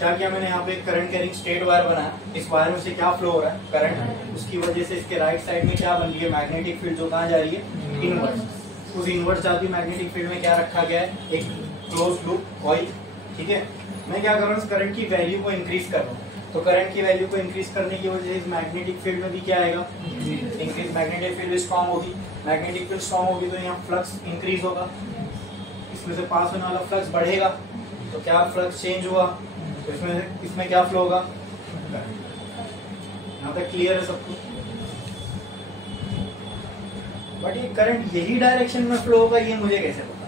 क्या किया मैंने यहाँ पे करंट कैरिंग स्ट्रेट वायर बनाया, इस वायर में से क्या फ्लो हो रहा है करंट, उसकी वजह से इसके राइट साइड में क्या बन रही है मैग्नेटिक फील्ड, जो कहाँ जा रही है इनवर्स। उस इनवर्स जाती मैग्नेटिक फील्ड में क्या रखा गया है, एक क्लोज लूप कॉइल। ठीक है, मैं क्या कर रहा हूँ, करंट की वैल्यू को इंक्रीज कर रहा हूँ, तो करंट की वैल्यू को इंक्रीज करने की वजह से इस मैग्नेटिक फील्ड में भी क्या आएगा इंक्रीज, मैग्नेटिक फील्ड स्ट्रॉन्ग होगी, मैग्नेटिक फील्ड स्ट्रॉन्ग होगी तो यहाँ फ्लक्स इंक्रीज होगा, इसमें से पास होने वाला फ्लक्स बढ़ेगा, तो क्या फ्लक्स चेंज हुआ, तो इसमें क्या फ्लो होगा, यहाँ तक क्लियर है सबको। बट ये करंट यही डायरेक्शन में फ्लो होगा ये मुझे कैसे पता,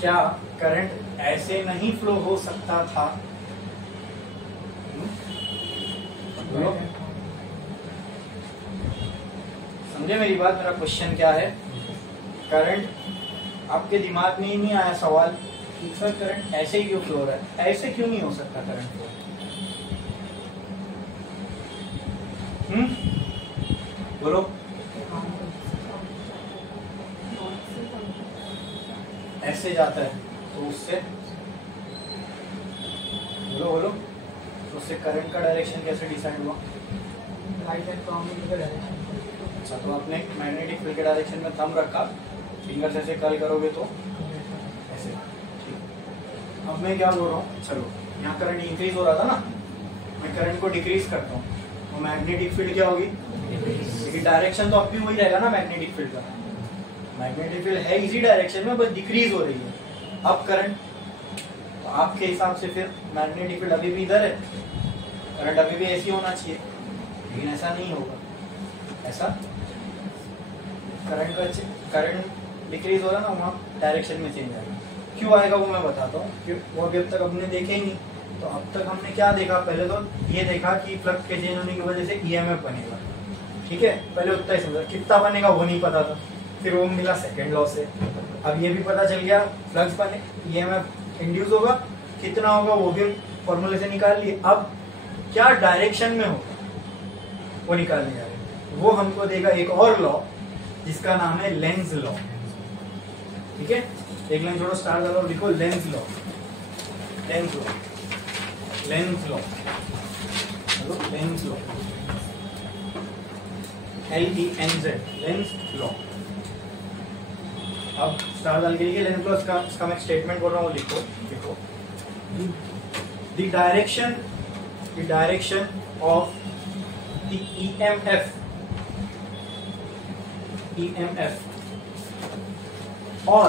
क्या करंट ऐसे नहीं फ्लो हो सकता था, समझे मेरी बात, मेरा क्वेश्चन क्या है, करंट आपके दिमाग में ही नहीं आया सवाल कि सर करंट ऐसे ही क्यों फ्लो हो रहा है, ऐसे क्यों नहीं हो सकता करंट फ्लो, बोलो ऐसे जाता है तो उससे बोलो तो उससे करंट का डायरेक्शन कैसे डिसाइड हुआ, राइट हैंड काउंटिंग डायरेक्शन। अच्छा, तो आपने मैग्नेटिक फील्ड के डायरेक्शन में थंब रखा, फिंगर से ऐसे कर्ल करोगे तो ऐसे, ठीक। अब मैं क्या बोल रहा हूँ, चलो यहाँ करंट इंक्रीज हो रहा था ना, मैं करंट को डिक्रीज करता हूँ तो मैग्नेटिक फील्ड क्या होगी, लेकिन डायरेक्शन तो अब भी वही रहेगा ना मैग्नेटिक फील्ड का, मैग्नेटिक फील्ड है इसी डायरेक्शन में बस डिक्रीज हो रही है। अब करंट, तो आपके हिसाब से फिर मैग्नेटिक फील्ड अभी भी इधर है, करंट अभी भी ऐसी होना चाहिए, लेकिन ऐसा नहीं होगा, ऐसा करंट डिक्रीज हो रहा है ना, वहाँ डायरेक्शन में चेंज आएगा, क्यों आएगा वो मैं बताता हूँ, वो अभी अब तक हमने देखे ही नहीं। तो अब तक हमने क्या देखा, पहले तो ये देखा कि फ्लक्स के चेंज होने की वजह से ईएमएफ बनेगा, ठीक है, पहले उतना ही समझा, कितना बनेगा वो नहीं पता था, फिर वो मिला सेकंड लॉ से, अब ये भी पता चल गया फ्लक्स बने, ईएमएफ इंड्यूस होगा, कितना होगा वो भी फॉर्मूले से निकाल लिए, अब क्या डायरेक्शन में होगा वो निकालने जा रहे हैं, वो हमको देगा एक और लॉ जिसका नाम है लेंज लॉ। ठीक है, एक लाइन छोड़ो, स्टार डालो, लिखो Lenz law, Lenz law, Lenz law, Lenz law, LENZ, Lenz law. अब स्टार डाल के लिखिए लेंज लॉ, इसका मैं स्टेटमेंट बोल रहा हूँ, लिखो लिखो, the direction of the EMF और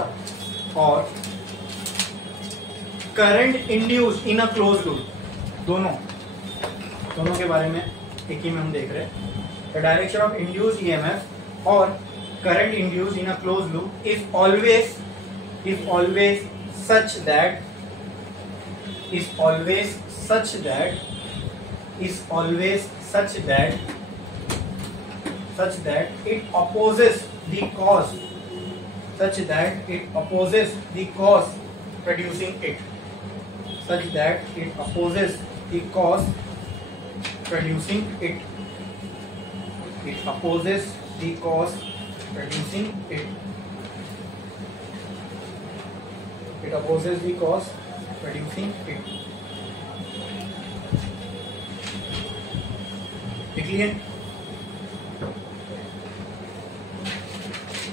current induce in a close loop, दोनों के बारे में एक ही में हम देख रहे हैं। The direction of induce EMF और current induce in a close loop is always such that it opposes the cause producing it, such that it opposes the cause producing it, it opposes the cause producing it, it opposes the cause producing it। देखिए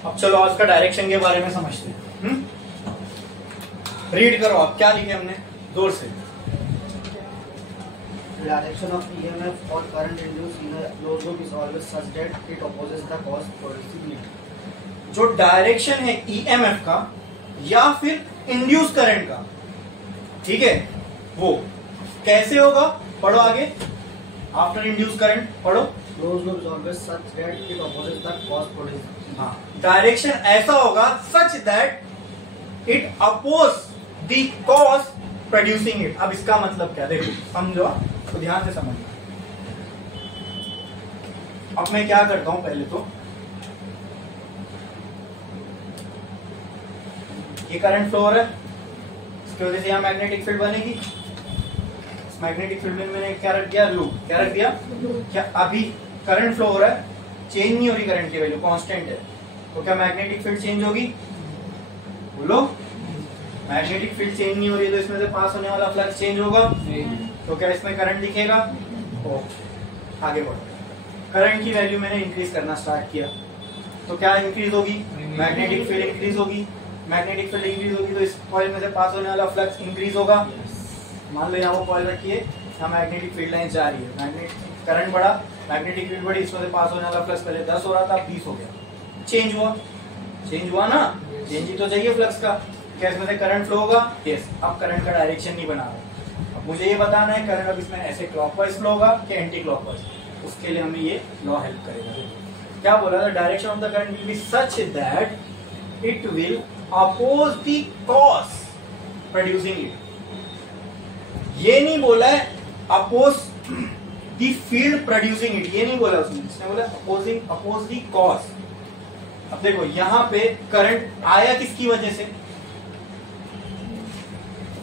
अब चलो आज का direction के बारे में समझते हैं। रीड करो आप, क्या लिखे हमने जोर से, Direction of EMF or current induced in a closed loop is always such that it opposes the cause producing it। जो डायरेक्शन है EMF का या फिर इंड्यूस करंट का, ठीक है, वो कैसे होगा, पढ़ो आगे, आफ्टर इंड्यूस करंट पढ़ो, Closed loop is always such that it opposes the cause producing। हाँ, डायरेक्शन ऐसा होगा such that it oppose the cause producing it. अब इसका मतलब क्या, देखो समझो तो ध्यान से समझो। अब मैं क्या करता हूं, पहले तो ये करंट फ्लो हो रहा है, इसकी वजह से यहाँ मैग्नेटिक फील्ड बनेगी, इस मैग्नेटिक फील्ड में मैंने क्या रख दिया, लूप, क्या रख दिया, क्या अभी करंट फ्लो हो रहा है, चेंज नहीं हो रही, करंट की वैल्यू कांस्टेंट है, तो क्या मैग्नेटिक फील्ड चेंज होगी, बोलो, मैग्नेटिक फील्ड चेंज नहीं हो रही है तो इसमें से पास होने वाला फ्लक्स चेंज होगा, तो क्या इसमें करंट दिखेगा? ओके, आगे बढ़ो। करंट की वैल्यू मैंने इंक्रीज करना स्टार्ट किया तो क्या इंक्रीज होगी? मैग्नेटिक फील्ड इंक्रीज होगी। मैग्नेटिक फील्ड इंक्रीज होगी तो इस कॉइल में से पास होने वाला फ्लक्स इंक्रीज होगा। मान लो यहाँ वो कॉइल रखिए, यहाँ मैग्नेटिक फील्ड लाइन जा रही है, मैग्नेटिक करंट बढ़ा, मैग्नेटिक फील्ड बढ़ी, इसमें से पास होने वाला फ्लक्स पहले 10 हो रहा था, 20 हो गया। चेंज हुआ ना? चेंज ही तो चाहिए फ्लक्स का। क्या इसमें से करंट फ्लो होगा? यस। अब करंट का डायरेक्शन नहीं बना रहा, अब मुझे ये बताना है करंट अब इसमें ऐसे क्लॉकवाइज फ्लो होगा कि एंटी क्लॉकवाइज। उसके लिए हमें ये लॉ हेल्प करेगा। क्या बोला था? Direction of the current will be such that it will oppose the cause producing it. ये नहीं बोला है oppose the field producing it, ये नहीं बोला उसने बोला अपोज द कॉज। अब देखो यहाँ पे करंट आया किसकी वजह से?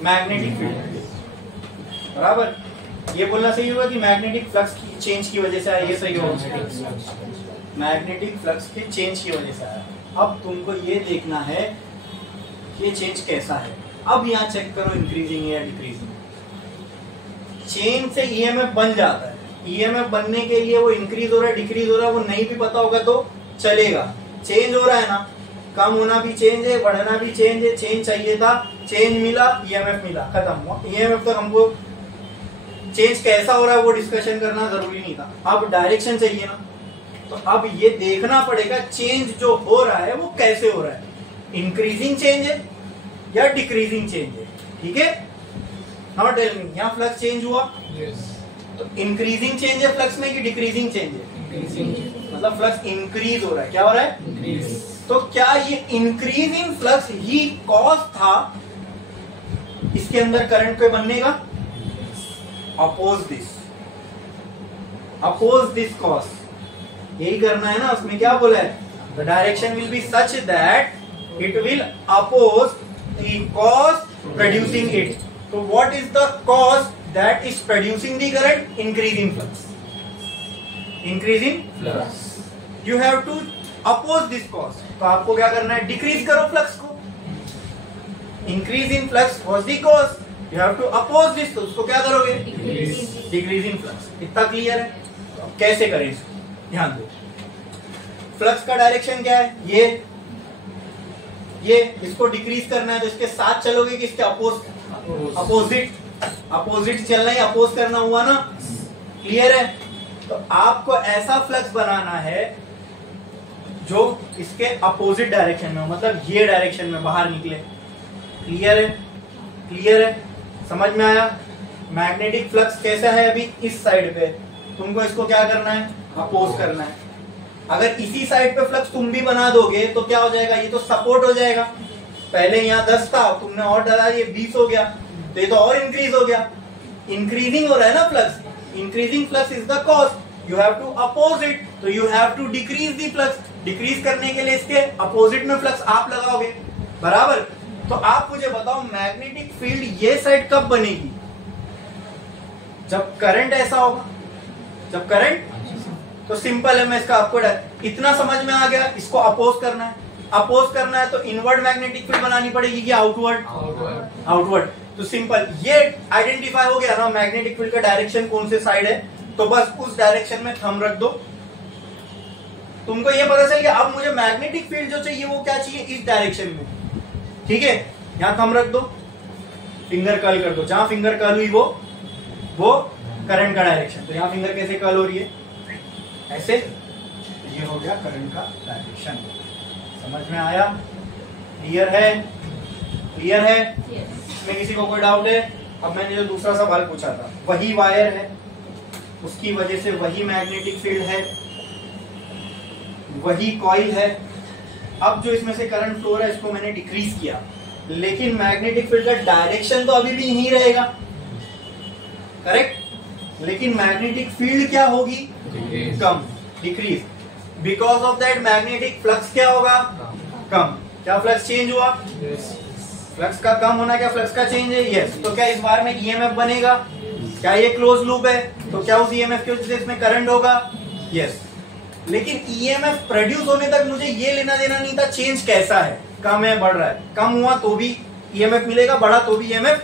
मैग्नेटिक फील्ड, बराबर। ये बोलना सही होगा कि मैग्नेटिक फ्लक्स की चेंज की वजह से आया, ये सही होगा। मैग्नेटिक फ्लक्स के चेंज की वजह से आया। अब तुमको ये देखना है कि ये चेंज कैसा है। अब यहाँ चेक करो इंक्रीजिंग या डिक्रीजिंग। चेंज से ईएमएफ बन जाता है, ईएमएफ बनने के लिए वो इंक्रीज हो रहा है डिक्रीज हो रहा है वो नहीं भी पता होगा तो चलेगा। चेंज हो रहा है ना, कम होना भी चेंज है, बढ़ना भी चेंज है। चेंज चाहिए था, चेंज मिला, ईएमएफ मिला, खत्म हुआ। ईएमएफ तक हमको चेंज कैसा हो रहा है वो डिस्कशन करना जरूरी नहीं था, अब डायरेक्शन चाहिए ना। तो अब ये देखना पड़ेगा चेंज जो हो रहा है वो कैसे हो रहा है, इंक्रीजिंग चेंज है या डिक्रीजिंग चेंज है। ठीक है, नाउ टेल मी, यहाँ फ्लक्स चेंज हुआ, तो इंक्रीजिंग चेंज है फ्लक्स में कि डिक्रीजिंग चेंज है? मतलब फ्लक्स इंक्रीज हो रहा है। क्या हो रहा है? तो क्या ये इंक्रीजिंग फ्लक्स ही कॉज था इसके अंदर करंट के बनने का? अपोज दिस कॉज, यही करना है ना। उसमें क्या बोला है? The direction will be such that it will oppose the cause producing it. तो what is the cause that is producing the current? Increasing flux. Increasing flux, you have to oppose this cause. तो आपको क्या करना है? Decrease करो flux को। Increase in flux was the cause, you have to oppose this, तो उसको क्या करोगे? Decrease in flux. इतना क्लियर है? तो अब कैसे करें इसको? ध्यान दो, फ्लक्स का डायरेक्शन क्या है? ये इसको डिक्रीज करना है तो इसके साथ चलोगे कि इसके अपोजिट चलना है, अपोज करना हुआ ना। क्लियर है? तो आपको ऐसा फ्लक्स बनाना है जो इसके अपोजिट डायरेक्शन में हो, मतलब ये डायरेक्शन में बाहर निकले। क्लियर है? क्लियर है? समझ में आया? मैग्नेटिक फ्लक्स कैसा है अभी? इस साइड पे, तुमको इसको क्या करना है? अपोज करना है। अगर इसी साइड पे फ्लक्स तुम भी बना दोगे तो क्या हो जाएगा? ये तो सपोर्ट हो जाएगा। पहले यहाँ 10 था, तुमने और डाला, ये 20 हो गया, तो ये तो और इंक्रीज हो गया। इंक्रीजिंग हो रहा है ना flux, increasing flux is the cause, you have to oppose it, तो you have to decrease the flux. Decrease करने के लिए इसके अपोजिट में फ्लक्स आप लगाओगे, बराबर। तो आप मुझे बताओ मैग्नेटिक फील्ड ये साइड कब बनेगी? जब करंट ऐसा होगा, जब करंट, तो सिंपल है, मैं इसका आपको इतना समझ में आ गया। इसको अपोज करना है, अपोज करना है तो इनवर्ड मैग्नेटिक फील्ड बनानी पड़ेगी कि आउटवर्ड? आउटवर्ड। तो सिंपल ये आइडेंटिफाई हो गया ना मैग्नेटिक फील्ड का डायरेक्शन कौन से साइड है, तो बस उस डायरेक्शन में थंब रख दो। तुमको ये पता चल गया। अब मुझे मैग्नेटिक फील्ड जो चाहिए वो क्या चाहिए? इस डायरेक्शन में। ठीक है, यहां थंब रख दो, फिंगर कर्ल कर दो, जहां फिंगर कर्ल हुई वो करंट का डायरेक्शन। तो यहां फिंगर कैसे कर्ल हो रही है? ऐसे। ये हो गया करंट का डायरेक्शन। समझ में आया? क्लियर है? क्लियर है? इसमें किसी को कोई डाउट है? अब मैंने जो दूसरा सवाल पूछा था, वही वायर है, उसकी वजह से वही मैग्नेटिक फील्ड है, वही कॉइल है। अब जो इसमें से करंट फ्लो रहा है इसको मैंने डिक्रीज किया, लेकिन मैग्नेटिक फील्ड का डायरेक्शन तो अभी भी यही रहेगा, करेक्ट। लेकिन मैग्नेटिक फील्ड क्या होगी? कम, decrease. Because of that magnetic flux क्या होगा? कम। क्या फ्लक्स चेंज हुआ? फ्लक्स का कम होना क्या फ्लक्स का चेंज है? यस। तो क्या इस बार में ईएमएफ बनेगा? क्या ये क्लोज लूप है? तो क्या उस ईएमएफ की वजह से इसमें करंट होगा? यस। लेकिन ईएमएफ प्रोड्यूस होने तक मुझे ये लेना देना नहीं था चेंज कैसा है, कम है बढ़ रहा है। कम हुआ तो भी ईएमएफ मिलेगा, बढ़ा तो भी ईएमएफ।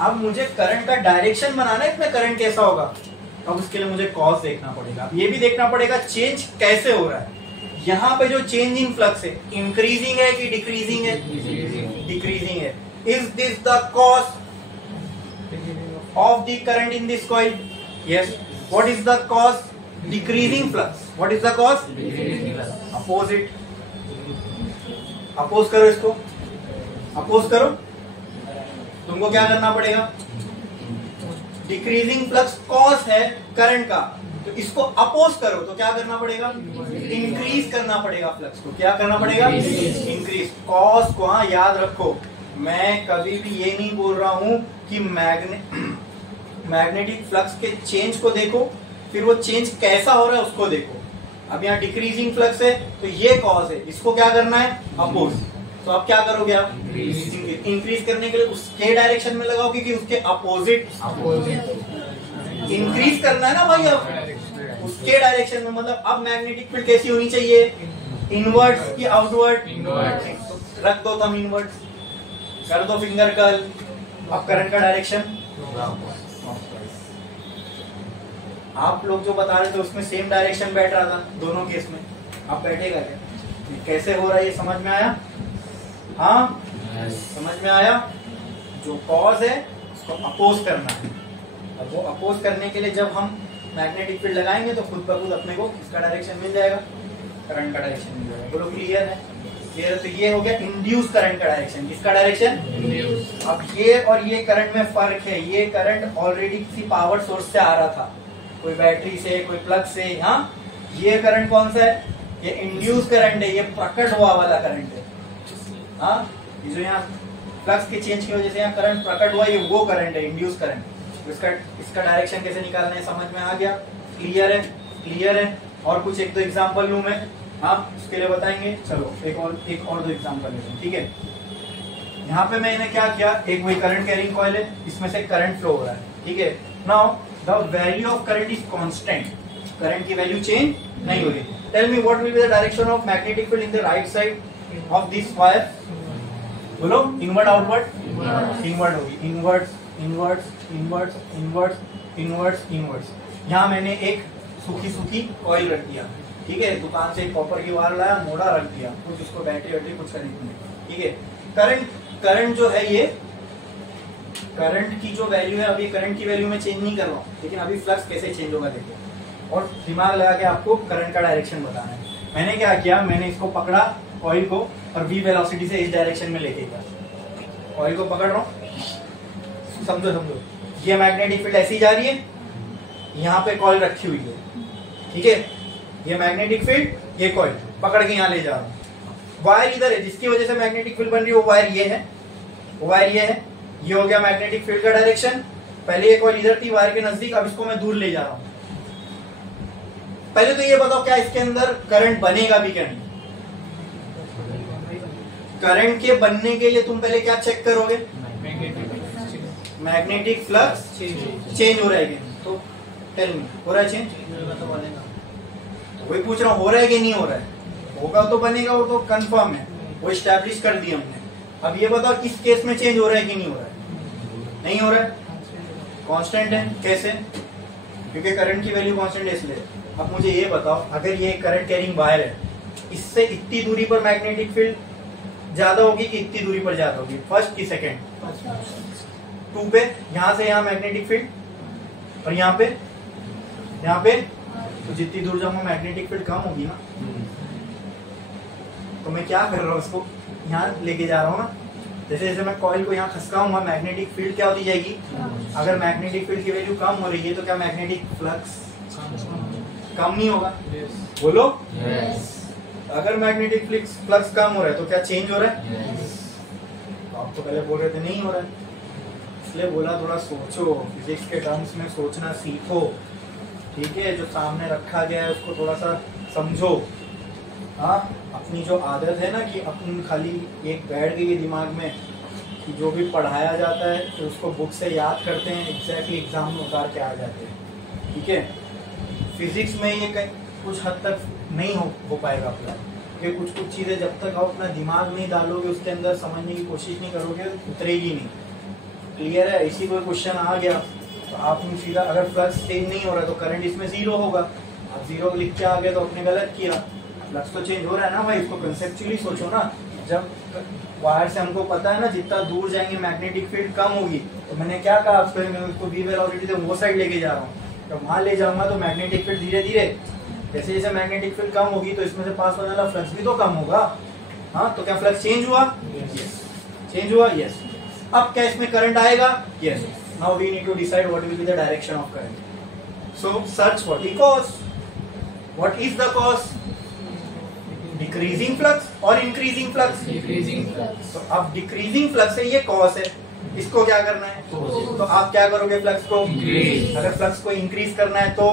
अब मुझे करंट का डायरेक्शन बनाना है, इसमें करंट कैसा होगा, अब उसके लिए मुझे कॉस देखना पड़ेगा। ये भी देखना पड़ेगा चेंज कैसे हो रहा है। यहाँ पे जो चेंज इन फ्लक्स है, इंक्रीजिंग है कि डिक्रीजिंग है? डिक्रीजिंग है। Is this the cause of the current in this coil? Yes. What is the cause? Decreasing flux. What is the cause? Opposite. Oppose करो इसको, अपोज करो। तुमको क्या करना पड़ेगा? डिक्रीजिंग फ्लक्स कॉस है करंट का, तो इसको अपोज करो तो क्या करना पड़ेगा? इंक्रीज करना पड़ेगा फ्लक्स को। क्या करना पड़ेगा? इंक्रीज। कॉस को हाँ याद रखो, मैं कभी भी ये नहीं बोल रहा हूं कि मैग्नेटिक फ्लक्स के चेंज को देखो, फिर वो चेंज कैसा हो रहा है उसको देखो। अब यहाँ डिक्रीजिंग फ्लक्स है तो ये कॉस है, इसको क्या करना है? अपोज। तो आप क्या करोगे? आप इंक्रीज करने के लिए उसके डायरेक्शन में लगाओगे कि उसके अपोजिट? इंक्रीज करना है ना भाई, अब उसके डायरेक्शन में। मतलब अब मैग्नेटिक फील्ड कैसी होनी चाहिए? इनवर्ड्स की आउटवर्ड? रख दो थंब इनवर्ड्स, कर दो फिंगर कर्ल। अब करंट का डायरेक्शन आप लोग जो बता रहे थे उसमें सेम डायरेक्शन बैठ रहा था दोनों केस में, अब बैठेगा क्या? कैसे हो रहा है ये समझ में आया? हाँ समझ में आया। जो कॉज है उसको अपोज करना है। अब वो अपोज करने के लिए जब हम मैग्नेटिक फील्ड लगाएंगे तो खुद ब खुद अपने को इसका डायरेक्शन मिल जाएगा, करंट का डायरेक्शन मिल जाएगा। बोलो क्लियर है? क्लियर। तो ये हो गया इंड्यूस करंट का डायरेक्शन। किसका डायरेक्शन? इंड्यूस। अब ये और ये करंट में फर्क है। ये करंट ऑलरेडी किसी पावर सोर्स से आ रहा था, कोई बैटरी से, कोई प्लग से। हाँ, ये करंट कौन सा है? ये इंड्यूस करंट है, ये प्रकट हुआ वाला करंट है। हाँ, ये जो यहाँ फ्लक्स के चेंज की वजह से यहाँ करंट प्रकट हुआ, ये वो करंट है, इंड्यूस करंट। इसका डायरेक्शन कैसे निकालना है समझ में आ गया? क्लियर है? क्लियर है। और कुछ एक दो एग्जांपल लूं मैं, हाँ उसके लिए बताएंगे। चलो एक और दो एग्जांपल लेते हैं, ठीक है। यहाँ पे मैंने क्या किया, एक वही करंट कैरिंग कॉइल है, इसमें से करंट फ्लो हो रहा है, ठीक है। Now the value of current is constant, current की वैल्यू चेंज नहीं हो रही। Tell me what will be the direction of magnetic field in the right side of this wire? बोलो, इनवर्ड आउटवर्ड? इनवर्ड होगी। Inwards inwards inwards inwards inwards inwards. यहाँ मैंने एक सूखी कॉइल रख दिया, ठीक है। दुकान से कॉपर की वायर लाया, मोड़ा रख दिया, कुछ उसको बैटरी वैटरी कुछ करनी नहीं, ठीक है। करंट जो है, ये करंट की जो वैल्यू है, अभी करंट की वैल्यू में चेंज नहीं कर रहा हूँ, लेकिन अभी फ्लक्स कैसे चेंज होगा देखो। और दिमाग लगा के आपको करंट का डायरेक्शन बताना है। मैंने क्या किया, मैंने इसको पकड़ा कॉइल को और v वेलोसिटी से इस डायरेक्शन में लेके गया। कॉइल को पकड़ रहा हूँ, समझो ये मैग्नेटिक फील्ड ऐसी जा रही है, यहाँ पे कॉइल रखी हुई है, ठीक है। ये मैग्नेटिक फील्ड, ये कॉइल पकड़ के यहाँ ले जा रहा हूँ। वायर इधर है, जिसकी वजह से मैग्नेटिक फील्ड बन रही है, वो वायर ये है, वो वायर ये है। ये हो गया मैग्नेटिक फील्ड का डायरेक्शन। पहले ये कॉइल इधर थी वायर के नजदीक, अब इसको मैं दूर ले जा रहा हूँ। पहले तो ये बताओ, क्या इसके अंदर करंट बनेगा भी क्या नहीं? करंट के बनने के लिए तुम पहले क्या चेक करोगे? मैग्नेटिक फ्लक्स चेंज हो रहा है कि नहीं। तो टेल मी, हो रहा है चेंज? वही पूछ रहा हूँ, हो रहा है कि नहीं हो रहा है? होगा तो बनेगा, वो तो कंफर्म है, वो एस्टैब्लिश कर दिया हमने। अब ये बताओ, इस केस में चेंज हो रहा है कि नहीं हो रहा है? नहीं हो रहा है, कांस्टेंट है। कैसे? क्योंकि करंट की वैल्यू कांस्टेंट है, इसलिए। अब मुझे ये बताओ, अगर ये करंट कैरिंग वायर है, इससे इतनी दूरी पर मैग्नेटिक फील्ड ज्यादा होगी कि इतनी दूरी पर ज्यादा होगी? फर्स्ट की सेकेंड? 2 पे। यहां से यहाँ मैग्नेटिक फील्ड, और यहाँ पे तो जितनी दूर जाऊंगा मैग्नेटिक फील्ड कम होगी ना। तो मैं क्या कर रहा हूँ, इसको यहाँ लेके जा रहा हूँ ना। जैसे जैसे मैं कॉइल को यहाँ खसकाऊंगा, मैग्नेटिक फील्ड क्या होती जाएगी? अगर मैग्नेटिक फील्ड की वैल्यू कम हो रही है तो क्या मैग्नेटिक फ्लक्स कम नहीं होगा? बोलो। अगर मैग्नेटिक फ्लक्स कम हो रहा है तो क्या चेंज हो रहा है? आप तो पहले बोल रहे थे नहीं हो रहा है, इसलिए बोला थोड़ा सोचो, फिजिक्स के टर्म्स में सोचना सीखो, ठीक है। जो सामने रखा गया है उसको थोड़ा सा समझो। हाँ, अपनी जो आदत है ना कि अपन खाली एक बैठ गई दिमाग में कि जो भी पढ़ाया जाता है तो उसको बुक से याद करते हैं, एग्जैक्टली एग्जाम में उतार के आ जाते हैं, ठीक है। फिजिक्स में ये कुछ हद तक नहीं हो पाएगा अपना, क्योंकि कुछ कुछ चीजें जब तक आप अपना दिमाग नहीं डालोगे, उसके अंदर समझने की कोशिश नहीं करोगे, उतरेगी नहीं। क्लियर है? इसी कोई क्वेश्चन आ गया तो आपने सीधा, अगर फ्लक्स चेंज नहीं हो रहा तो करंट इसमें 0 होगा, आप 0 लिख के आ गए तो आपने गलत किया। फ्लक्स तो चेंज हो रहा है ना भाई, इसको कंसेप्चुअली सोचो ना। जब वायर से हमको पता है ना जितना दूर जाएंगे मैग्नेटिक फील्ड कम होगी, तो मैंने क्या कहा आपको, मैं उसको v वेलोसिटी से वो साइड लेके जा रहा हूँ, तो वहां ले जाऊंगा तो मैग्नेटिक फील्ड धीरे धीरे, जैसे जैसे मैग्नेटिक फील्ड कम होगी तो इसमें से पास होने वाला फ्लक्स भी तो कम होगा। हाँ, तो क्या फ्लक्स चेंज हुआ? चेंज हुआ, यस। अब क्या इसमें करंट आएगा? Yes. Now we need to decide what will be the direction of current. So search what is cause. What is the cause? Decreasing flux और इंक्रीजिंग फ्लक्स? Decreasing flux. तो अब decreasing flux है, ये cos है, इसको क्या करना है? तो आप क्या करोगे? फ्लक्स को Increase। अगर फ्लक्स को इंक्रीज करना है तो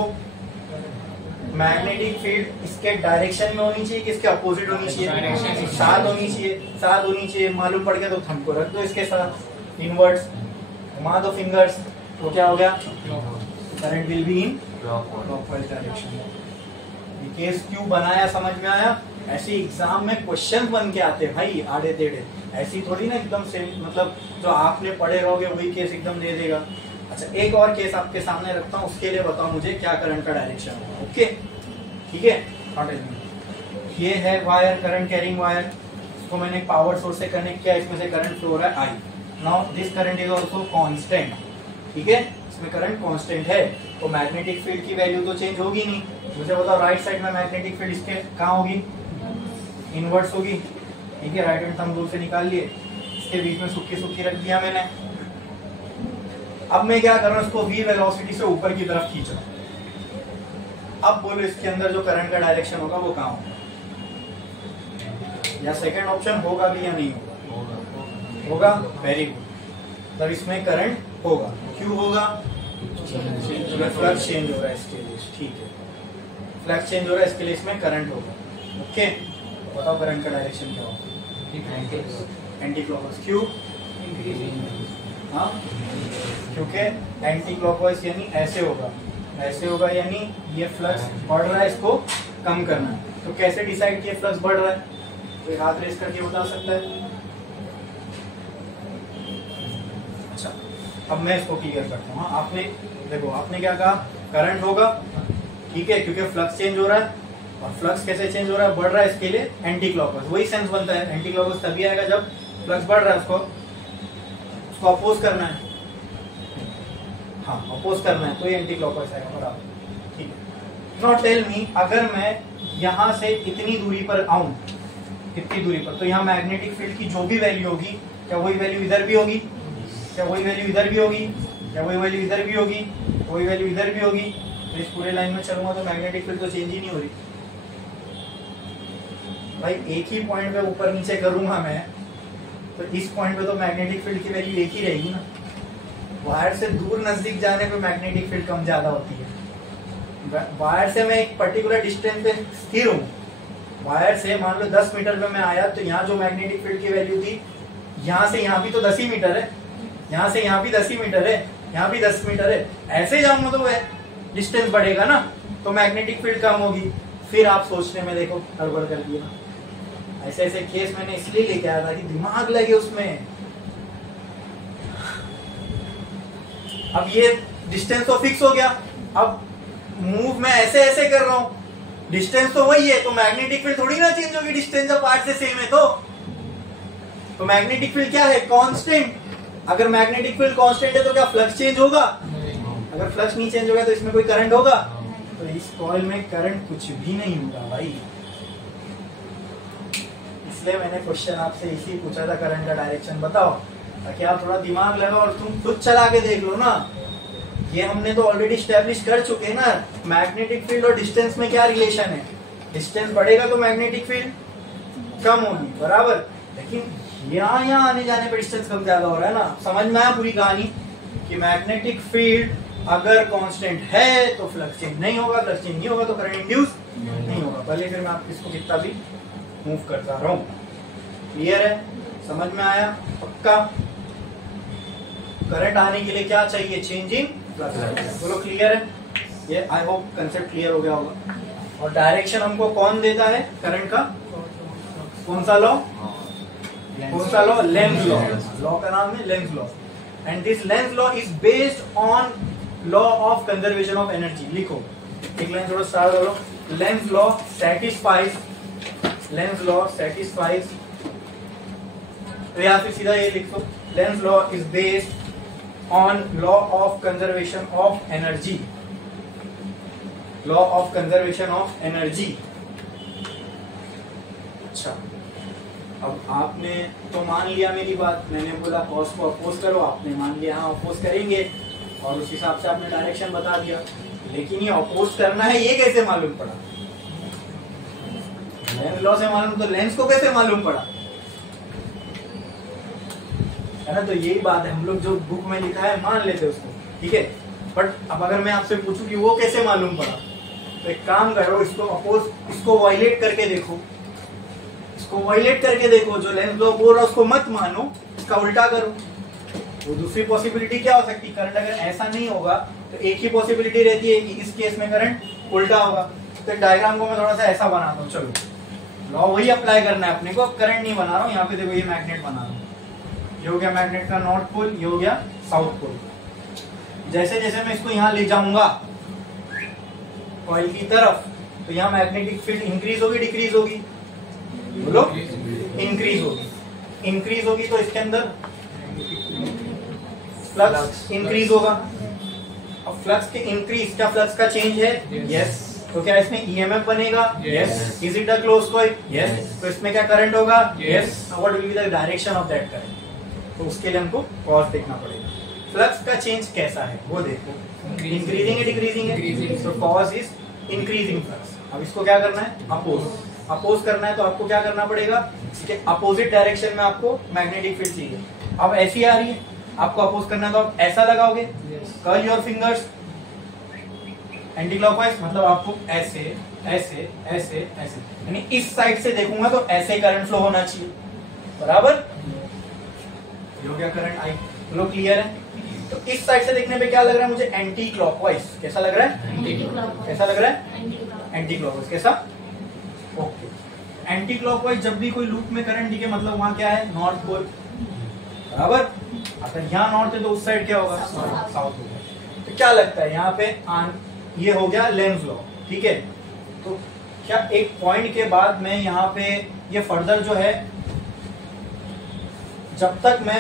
मैग्नेटिक फील्ड इसके डायरेक्शन में होनी चाहिए कि इसके अपोजिट होनी चाहिए? Direction। साथ होनी चाहिए, साथ होनी चाहिए। मालूम पड़ गया तो थंब को रख दो इसके साथ, इनवर्ट्स घुमा दो फिंगर्स, तो क्या हो गया? Current will be in clockwise direction. ये केस क्यों बनाया, समझ में आया? ऐसे एग्जाम में क्वेश्चन बन के आते हैं भाई, आड़े टेढ़े, ऐसी थोड़ी ना एकदम से, मतलब जो आपने पढ़े रहोगे वही केस एकदम दे देगा। अच्छा, एक और केस आपके सामने रखता हूँ, उसके लिए बताओ मुझे क्या करंट का डायरेक्शन है। ओके, ठीक है? ये है वायर, करंट कैरिंग वायर, इसको मैंने पावर सोर्स से कनेक्ट किया, इसमें से करंट फ्लो हो रहा है I. Now this current is also constant, ठीक है? इसमें करंट कांस्टेंट है, तो मैग्नेटिक फील्ड की वैल्यू तो चेंज होगी नहीं। मुझे बताओ राइट साइड में मैग्नेटिक फील्ड इसके कहाँ होगी? इनवर्ट्स होगी, ठीक है? राइट हैंड थंब रूल से निकाल लिए, इसके बीच में सुक्की सुक्की रख दिया मैंने। अब मैं क्या कर रहा हूँ, इसको v वेलोसिटी से ऊपर की तरफ खींच रहा हूँ। अब बोलो इसके अंदर जो करंट का डायरेक्शन होगा वो कहाँ होगा? या सेकंड ऑप्शन होगा भी या नहीं होगा? होगा, वेरी गुड। तब इसमें करंट होगा, क्यों होगा? फ्लक्स चेंज हो रहा है इसके लिए, ठीक है? फ्लक्स चेंज हो रहा है इसके लिए इसमें करंट होगा। ओके, बताओ करंट का डायरेक्शन क्या होगा? Anti clockwise. क्यों? हाँ, क्योंकि एंटी क्लॉकवाइज यानी ऐसे होगा, ऐसे होगा, यानी ये फ्लक्स बढ़ रहा है, इसको कम करना है। तो कैसे डिसाइड किए फ्लक्स बढ़ रहा है? कोई हाथ रेस करके बता सकता है? अच्छा, अब मैं इसको क्लियर करता हूँ। हाँ, आपने देखो, आपने क्या कहा? करंट होगा, ठीक है, क्योंकि फ्लक्स चेंज हो रहा है। और फ्लक्स कैसे चेंज हो रहा है? बढ़ रहा है, इसके लिए एंटी क्लॉकवाइज। वही सेंस बनता है, एंटी क्लॉकवाइज तभी आएगा जब फ्लक्स बढ़ रहा है, उसको अपोज करना है। हाँ, अपोज करना है तो ये एंटी क्लॉकवाइज आएगा, बराबर, ठीक है? नॉट टेल मी, अगर मैं यहाँ से इतनी दूरी पर आऊं, इतनी दूरी पर, तो यहाँ मैग्नेटिक फील्ड की जो भी वैल्यू होगी, क्या वही वैल्यू इधर भी होगी? क्या वही वैल्यू इधर भी होगी? क्या वही वैल्यू इधर भी होगी? वही वैल्यू इधर भी होगी? तो इस पूरे लाइन में चलूंगा तो मैग्नेटिक फील्ड तो चेंज ही नहीं हो रही भाई। एक ही पॉइंट पे ऊपर नीचे करूंगा मैं, तो इस पॉइंट पे तो मैग्नेटिक फील्ड की वैल्यू एक ही रहेगी ना। वायर से दूर नजदीक जाने पे मैग्नेटिक फील्ड कम ज्यादा होती है। वायर से मैं एक पर्टिकुलर डिस्टेंस पे स्थिर हूँ, वायर से मान लो 10 मीटर पे मैं आया, तो यहाँ जो मैग्नेटिक फील्ड की वैल्यू थी, यहाँ से यहाँ भी तो 10 ही मीटर है, यहाँ से यहाँ भी 10 ही मीटर है, यहाँ भी 10 मीटर है। ऐसे जाऊंगा तो डिस्टेंस बढ़ेगा ना, तो मैग्नेटिक फील्ड कम होगी। फिर आप सोचने में देखो गड़बड़ कर दिया। ऐसे ऐसे केस मैंने इसलिए लेके आया था कि दिमाग लगे उसमें। अब ये डिस्टेंस तो फिक्स हो गया, अब मूव मैं ऐसे ऐसे कर रहा हूं, डिस्टेंस तो वही है, तो मैग्नेटिक फील्ड थोड़ी ना चेंज होगी, डिस्टेंस ऑफ पार्ट से सेम है। तो मैग्नेटिक फील्ड क्या है? कांस्टेंट। अगर मैग्नेटिक फील्ड कांस्टेंट है तो क्या फ्लक्स चेंज होगा? अगर फ्लक्स नहीं चेंज होगा तो इसमें कोई करंट होगा? तो इस कॉइल में करंट कुछ भी नहीं होगा भाई। इसलिए मैंने क्वेश्चन आपसे इसी पूछा था, करंट का डायरेक्शन बताओ, ताकि आप थोड़ा दिमाग लगाओ और तुम खुद चला के देख लो ना। ये हमने तो ऑलरेडी स्टैब्लिश कर चुके हैं ना, मैग्नेटिक फील्ड और डिस्टेंस में क्या रिलेशन है। डिस्टेंस बढ़ेगा तो मैग्नेटिक फील्ड कम होगी, बराबर। लेकिन यहाँ आने जाने पर डिस्टेंस कम ज्यादा हो रहा है ना। समझ में आया पूरी कहानी कि मैग्नेटिक फील्ड अगर कांस्टेंट है तो फ्लक्स चेंज नहीं होगा, फ्लक्स चेंज नहीं होगा तो करंट इंड्यूस नहीं होगा, भले फिर मैं आप इसको कितना भी मूव करता रहूं। क्लियर है? समझ में आया? पक्का? करंट आने के लिए क्या चाहिए? Changing flux. बोलो क्लियर है? ये आई होप कंसेप्ट क्लियर हो गया होगा। और डायरेक्शन हमको कौन देता है करंट का? कौन सा लॉ? कौन सा लॉ? Lenz law. लॉ का नाम है Lenz law. And this Lenz law is based on law of conservation of energy. लिखो एक लाइन थोड़ा स्टार्ट करो। Lenz law satisfies, Lenz law satisfies, तो या फिर सीधा ये लिख दो, Lenz law is based on law of conservation of energy, law of conservation of energy. अच्छा, अब आपने तो मान लिया मेरी बात, मैंने बोला कॉस को अपोज करो, आपने मान लिया हाँ अपोज करेंगे और उस हिसाब से आपने डायरेक्शन बता दिया। लेकिन ये अपोज करना है ये कैसे मालूम पड़ा? लेंस लॉ से मालूम, तो लेंस को कैसे मालूम पड़ा? है ना, तो यही बात है, हम लोग जो बुक में लिखा है मान लेते उसको, ठीक है। बट अब अगर मैं आपसे पूछूं कि वो कैसे मालूम पड़ा, तो एक काम करो, इसको अपोज, इसको वायलेट करके देखो, इसको वायलेट करके देखो। जो लेंस लॉ बोल रहा है उसको मत मानो, इसका उल्टा करो। वो दूसरी पॉसिबिलिटी क्या हो सकती है? करंट अगर ऐसा नहीं होगा तो एक ही पॉसिबिलिटी रहती है कि इस केस में करंट उल्टा होगा। तो डायग्राम को मैं थोड़ा सा ऐसा बनाता हूँ, चलो लॉ वही अप्लाई करना है अपने को। करंट नहीं बना रहा हूँ, यहाँ पे देखो ये मैग्नेट बना रहा हूँ, ये हो गया मैग्नेट का नॉर्थ पोल, ये हो गया साउथ पोल। जैसे जैसे मैं इसको यहाँ ले जाऊंगा कॉइल की तरफ, तो यहाँ मैग्नेटिक फील्ड इंक्रीज होगी डिक्रीज होगी? बोलो, इंक्रीज होगी। इंक्रीज होगी तो इसके अंदर फ्लक्स इंक्रीज होगा। अब फ्लक्स के इंक्रीज, क्या फ्लक्स का चेंज है? यस। तो क्या इसमें ईएमएफ बनेगा? Yes. Is it a close coil? Yes. तो इसमें क्या करंट होगा? Yes. What will be the direction of that current? तो उसके लिए हमको कॉज देखना पड़ेगा। फ्लक्स का चेंज कैसा है वो देखो, इंक्रीजिंग है डिक्रीजिंग है? तो कॉज इज इंक्रीजिंग फ्लक्स। अब इसको क्या करना है? अपोज। अपोज करना है तो आपको क्या करना पड़ेगा? इसके अपोजिट डायरेक्शन में आपको मैग्नेटिक फील्ड चाहिए। अब ऐसी आ रही है, आपको अपोज करना है तो आप ऐसा लगाओगे, curl your fingers anti clockwise, मतलब आपको ऐसे ऐसे ऐसे ऐसे, यानी इस साइड से देखूंगा तो ऐसे करंट फ्लो होना चाहिए, बराबर? हो गया करंट आई, फ्लो क्लियर है? तो इस साइड से देखने पे क्या लग रहा है मुझे? Anti clockwise. कैसा लग रहा है? कैसा लग रहा है? Anti clockwise. कैसा? ओके। एंटी क्लॉकवाइज जब भी कोई लूप में करंट दिखे, मतलब वहां क्या है? नॉर्थ पोल, बराबर? अगर यहाँ नॉर्थ है तो उस साइड क्या होगा? साउथ होगा। तो क्या लगता है यहाँ पे ये हो गया लेंज लॉ, ठीक है। तो क्या एक पॉइंट के बाद में यहाँ पे ये फर्दर जो है, जब तक मैं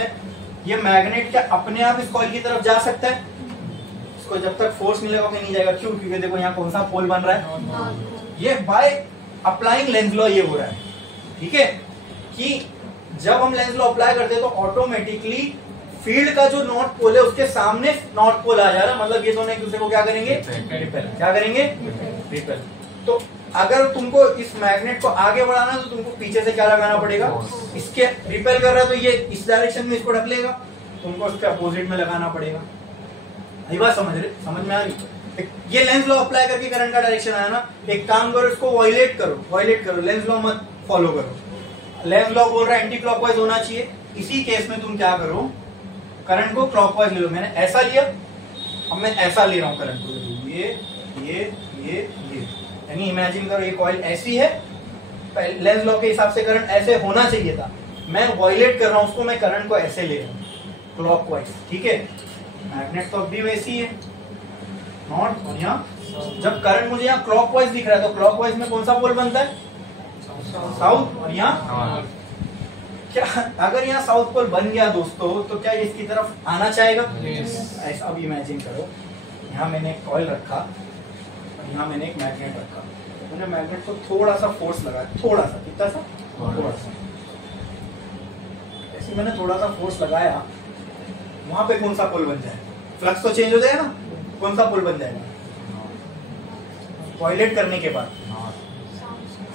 ये मैग्नेट क्या अपने आप इस कॉइल की तरफ जा सकता है? इसको जब तक फोर्स नहीं लगाओगे नहीं जाएगा। क्यों? क्योंकि देखो यहाँ कौन सा पोल बन रहा है, ये बाय अप्लाइंग लेंज लॉ ये हो रहा है, ठीक है। कि जब हम लेंज लॉ अप्लाई करते हैं तो ऑटोमेटिकली फील्ड का जो नॉर्थ पोल है उसके सामने नॉर्थ पोल आ जा रहा है, मतलब ये दोनों एक दूसरे को क्या करेंगे? रिपेल। क्या करेंगे? रिपेल। तो अगर तुमको इस मैग्नेट को आगे बढ़ाना है तो तुमको पीछे से क्या लगाना पड़ेगा? इसके रिपेल कर रहा है तो ये इस डायरेक्शन में इसको ढक लेगा, तुमको उसके अपोजिट में लगाना पड़ेगा। ये बात समझ में आ रही? ये लेंस लॉ अप्लाई करके करंट का डायरेक्शन आया ना। एक काम करो, इसको वायलेट करो, लेंस लॉ मत फॉलो करो। लेंस लॉ बोल रहा है एंटी क्लॉकवाइज होना चाहिए। इसी केस में तुम क्या करो? करंट को क्लॉकवाइज ले लो। मैंने ऐसा लिया, अब मैं ऐसा ले रहा हूं करंट को, ये यानी इमेजिन करो ये कॉइल ऐसी है, लेंस लॉ के हिसाब से करंट ऐसे होना चाहिए था, मैं वायलेट कर रहा हूं उसको, मैं करंट को ऐसे ले रहा हूं क्लॉकवाइज, ठीक है। मैग्नेट तो अब भी वैसी है, नॉर्थ, और यहाँ जब करंट मुझे यहाँ क्लॉकवाइज दिख रहा है तो क्लॉकवाइज में कौन सा पोल बनता है? साउथ। और यहाँ क्या अगर यहाँ साउथ पोल बन गया दोस्तों तो क्या इसकी तरफ आना चाहेगा? ऐसा अब इमेजिन करो, यहाँ मैंने एक कॉइल रखा और यहाँ मैंने एक मैग्नेट रखा, मैंने मैग्नेट को थोड़ा सा फोर्स लगाया, थोड़ा सा, कितना सा? थोड़ा सा। ऐसे मैंने थोड़ा सा फोर्स लगाया, वहां पे कौन सा पोल बन जाए? फ्लक्स तो चेंज हो जाएगा ना, कौन सा पोल बन जाएगा? वायलेट करने के बाद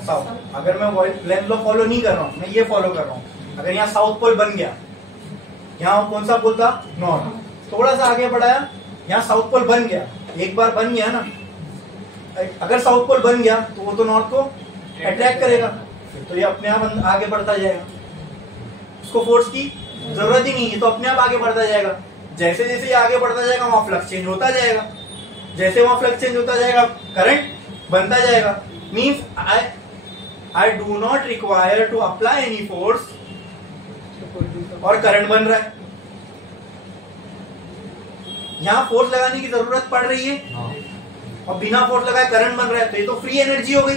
साउथ। अगर मैं लेंस लॉ फॉलो नहीं कर रहा हूँ, मैं ये फॉलो कर रहा हूँ, अगर यहाँ साउथ पोल बन गया, यहाँ कौन सा पोल था? नॉर्थ। थोड़ा सा आगे बढ़ाया, यहाँ साउथ पोल बन गया, एक बार बन गया ना, अगर साउथ पोल बन गया तो वो तो नॉर्थ को अट्रैक्ट करेगा, फिर तो ये अपने आप आगे बढ़ता जाएगा, उसको फोर्स की जरूरत ही नहीं है, तो अपने आप आगे बढ़ता जाएगा। जैसे जैसे ये आगे बढ़ता जाएगा वहां फ्लक्स चेंज होता जाएगा, जैसे वहां फ्लक्स चेंज होता जाएगा करंट बनता जाएगा। Means I do not require to apply any force, और करंट बन रहा है। यहां फोर्स लगाने की जरूरत पड़ रही है और बिना फोर्स लगाए करंट बन रहा है, तो ये तो फ्री एनर्जी हो गई,